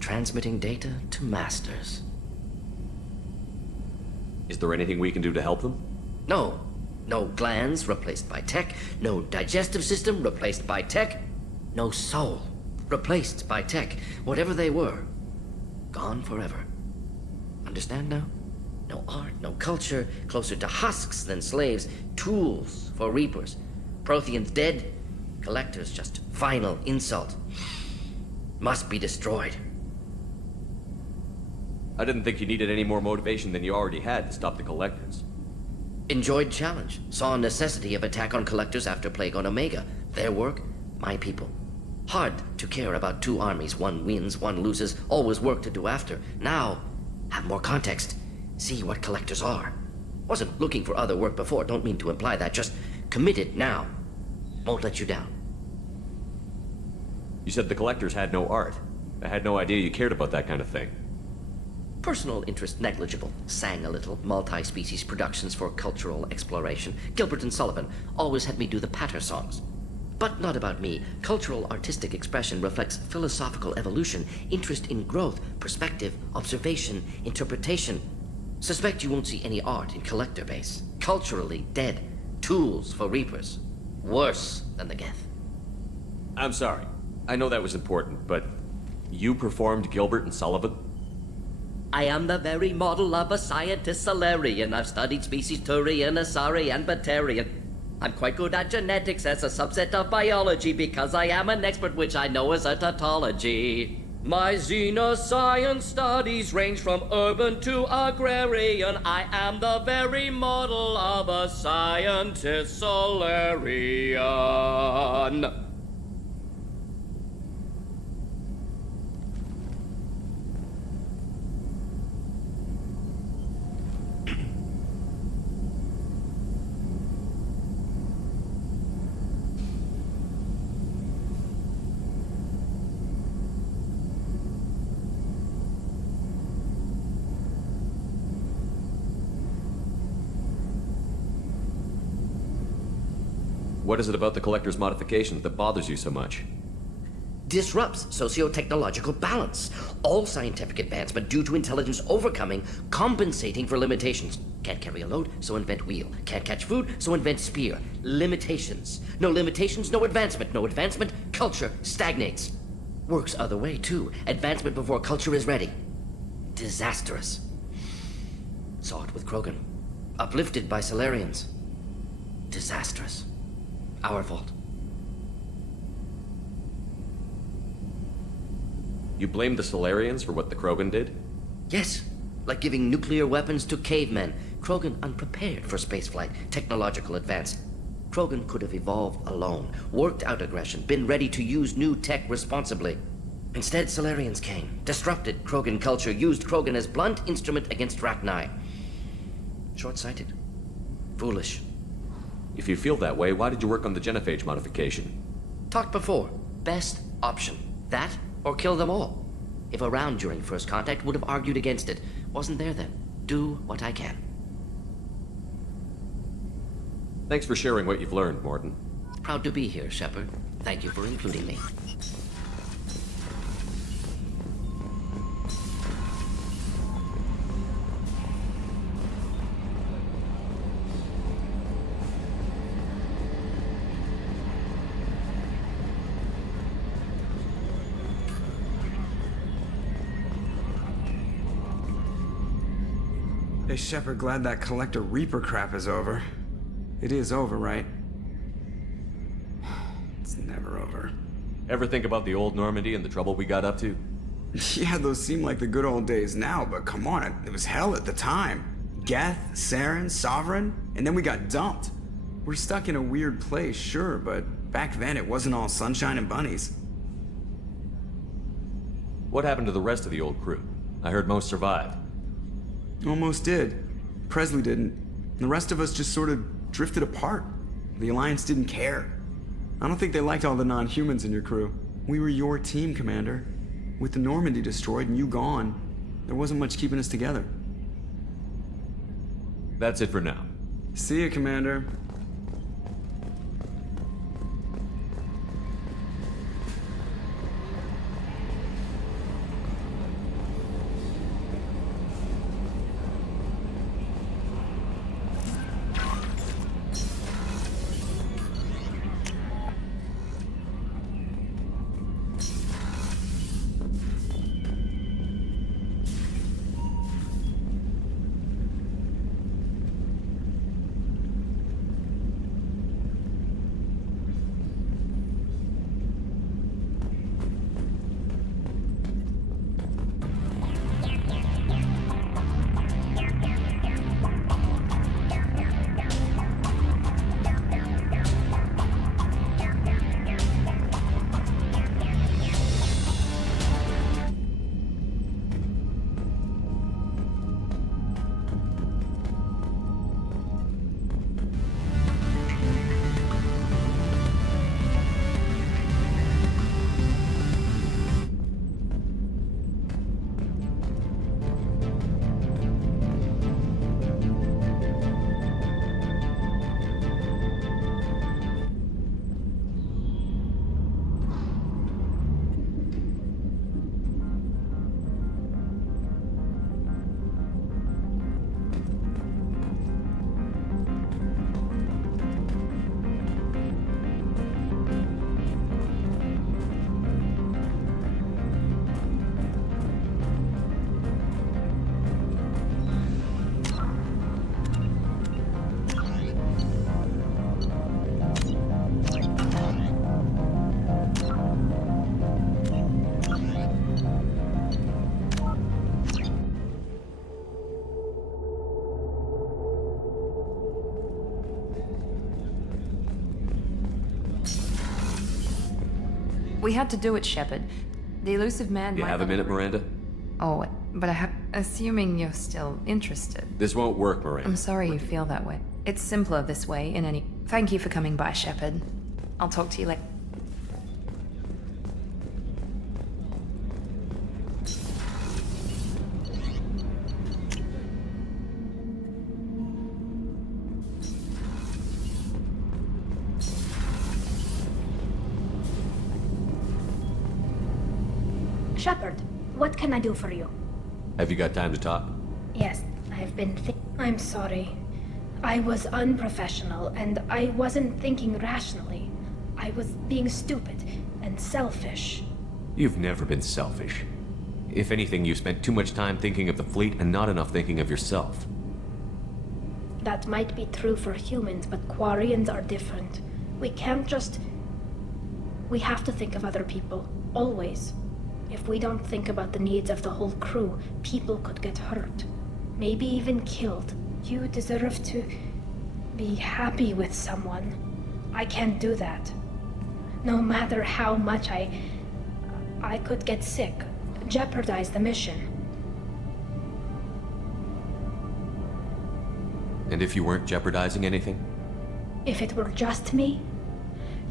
Transmitting data to masters. Is there anything we can do to help them? No. No glands replaced by tech. No digestive system replaced by tech. No soul replaced by tech. Whatever they were, gone forever. Understand now? No art, no culture, closer to husks than slaves. Tools for Reapers. Protheans dead. Collectors just final insult. Must be destroyed. I didn't think you needed any more motivation than you already had to stop the Collectors. Enjoyed challenge. Saw necessity of attack on Collectors after Plague on Omega. Their work, my people. Hard to care about two armies. One wins, one loses. Always work to do after. Now, have more context. See what Collectors are. Wasn't looking for other work before. Don't mean to imply that. Just committed now. Won't let you down. You said the Collectors had no art. I had no idea you cared about that kind of thing. Personal interest negligible. Sang a little. Multi-species productions for cultural exploration. Gilbert and Sullivan always had me do the patter songs. But not about me. Cultural artistic expression reflects philosophical evolution, interest in growth, perspective, observation, interpretation. Suspect you won't see any art in Collector base. Culturally dead. Tools for Reapers. Worse than the Geth. I'm sorry. I know that was important, but you performed Gilbert and Sullivan? I am the very model of a scientist Solarian. I've studied species Turian, Asari, and Batarian. I'm quite good at genetics as a subset of biology because I am an expert, which I know is a tautology. My xenoscience studies range from urban to agrarian. I am the very model of a scientist Solarian. What is it about the Collector's modification that bothers you so much? Disrupts socio-technological balance. All scientific advancement due to intelligence overcoming, compensating for limitations. Can't carry a load, so invent wheel. Can't catch food, so invent spear. Limitations. No limitations, no advancement. No advancement, culture stagnates. Works other way, too. Advancement before culture is ready. Disastrous. Saw it with Krogan. Uplifted by Solarians. Disastrous. Our fault. You blame the Solarians for what the Krogan did? Yes, like giving nuclear weapons to cavemen. Krogan unprepared for spaceflight, technological advance. Krogan could have evolved alone, worked out aggression, been ready to use new tech responsibly. Instead, Solarians came, disrupted Krogan culture, used Krogan as blunt instrument against Rachni. Short-sighted. Foolish. If you feel that way, why did you work on the genophage modification? Talked before. Best option. That, or kill them all. If around during first contact, would have argued against it. Wasn't there then. Do what I can. Thanks for sharing what you've learned, Morton. Proud to be here, Shepard. Thank you for including me. Hey, Shepard, glad that Collector Reaper crap is over. It is over, right? It's never over. Ever think about the old Normandy and the trouble we got up to? Yeah, those seem like the good old days now, but come on, it was hell at the time. Geth, Saren, Sovereign, and then we got dumped. We're stuck in a weird place, sure, but back then it wasn't all sunshine and bunnies. What happened to the rest of the old crew? I heard most survived. Almost did. Presley didn't. The rest of us just sort of drifted apart. The Alliance didn't care. I don't think they liked all the non-humans in your crew. We were your team, Commander. With the Normandy destroyed and you gone, there wasn't much keeping us together. That's it for now. See ya, Commander. We had to do it, Shepard. The elusive man You might have a not minute, agree. Miranda? Oh, but assuming you're still interested. This won't work, Miranda. I'm sorry you feel that way. It's simpler this way in any... Thank you for coming by, Shepard. I'll talk to you later. Shepard, what can I do for you? Have you got time to talk? Yes, I've been I'm sorry. I was unprofessional, and I wasn't thinking rationally. I was being stupid and selfish. You've never been selfish. If anything, you spent too much time thinking of the fleet and not enough thinking of yourself. That might be true for humans, but Quarians are different. We can't just... We have to think of other people, always. If we don't think about the needs of the whole crew, people could get hurt. Maybe even killed. You deserve to be happy with someone. I can't do that. No matter how much I could get sick, jeopardize the mission. And if you weren't jeopardizing anything? If it were just me,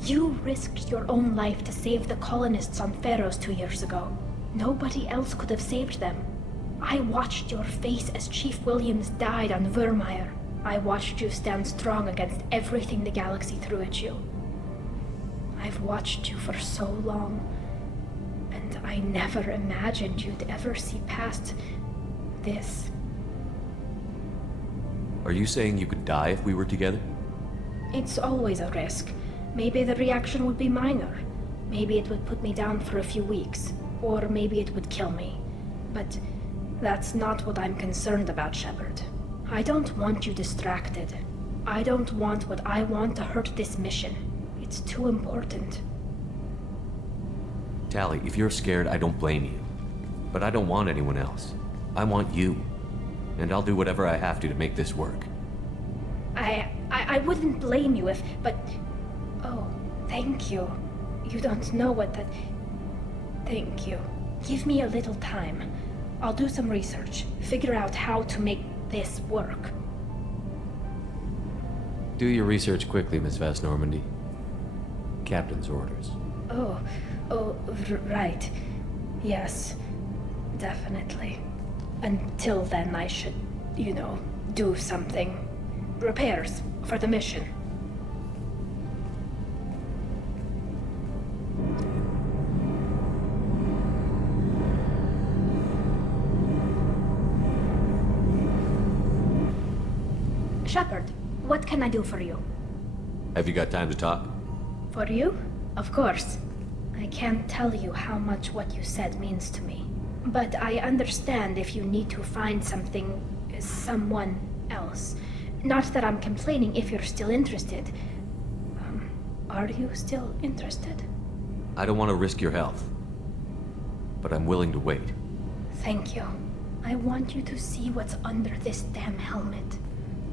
you risked your own life to save the colonists on Pharaohs 2 years ago. Nobody else could have saved them. I watched your face as Chief Williams died on Vermeer. I watched you stand strong against everything the galaxy threw at you. I've watched you for so long, and I never imagined you'd ever see past this. Are you saying you could die if we were together? It's always a risk. Maybe the reaction would be minor. Maybe it would put me down for a few weeks. Or maybe it would kill me. But that's not what I'm concerned about, Shepard. I don't want you distracted. I don't want what I want to hurt this mission. It's too important. Tally, if you're scared, I don't blame you. But I don't want anyone else. I want you. And I'll do whatever I have to make this work. I wouldn't blame you if... But... Oh, thank you. You don't know what that... Thank you. Give me a little time. I'll do some research. Figure out how to make this work. Do your research quickly, Miss Vast Normandy. Captain's orders. Right. Yes, definitely. Until then, I should, do something. Repairs for the mission. Shepard, what can I do for you? Have you got time to talk? For you? Of course. I can't tell you how much what you said means to me. But I understand if you need to find someone else. Not that I'm complaining if you're still interested. Are you still interested? I don't want to risk your health. But I'm willing to wait. Thank you. I want you to see what's under this damn helmet.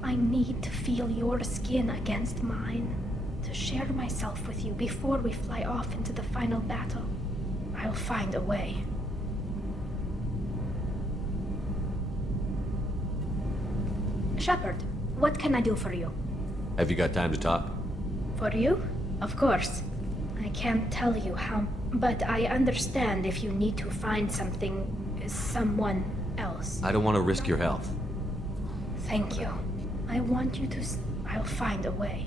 I need to feel your skin against mine. To share myself with you before we fly off into the final battle. I'll find a way. Shepard, what can I do for you? Have you got time to talk? For you? Of course. I can't tell you how, but I understand if you need to find someone else. I don't want to risk your health. Thank you. I want you to... I'll find a way.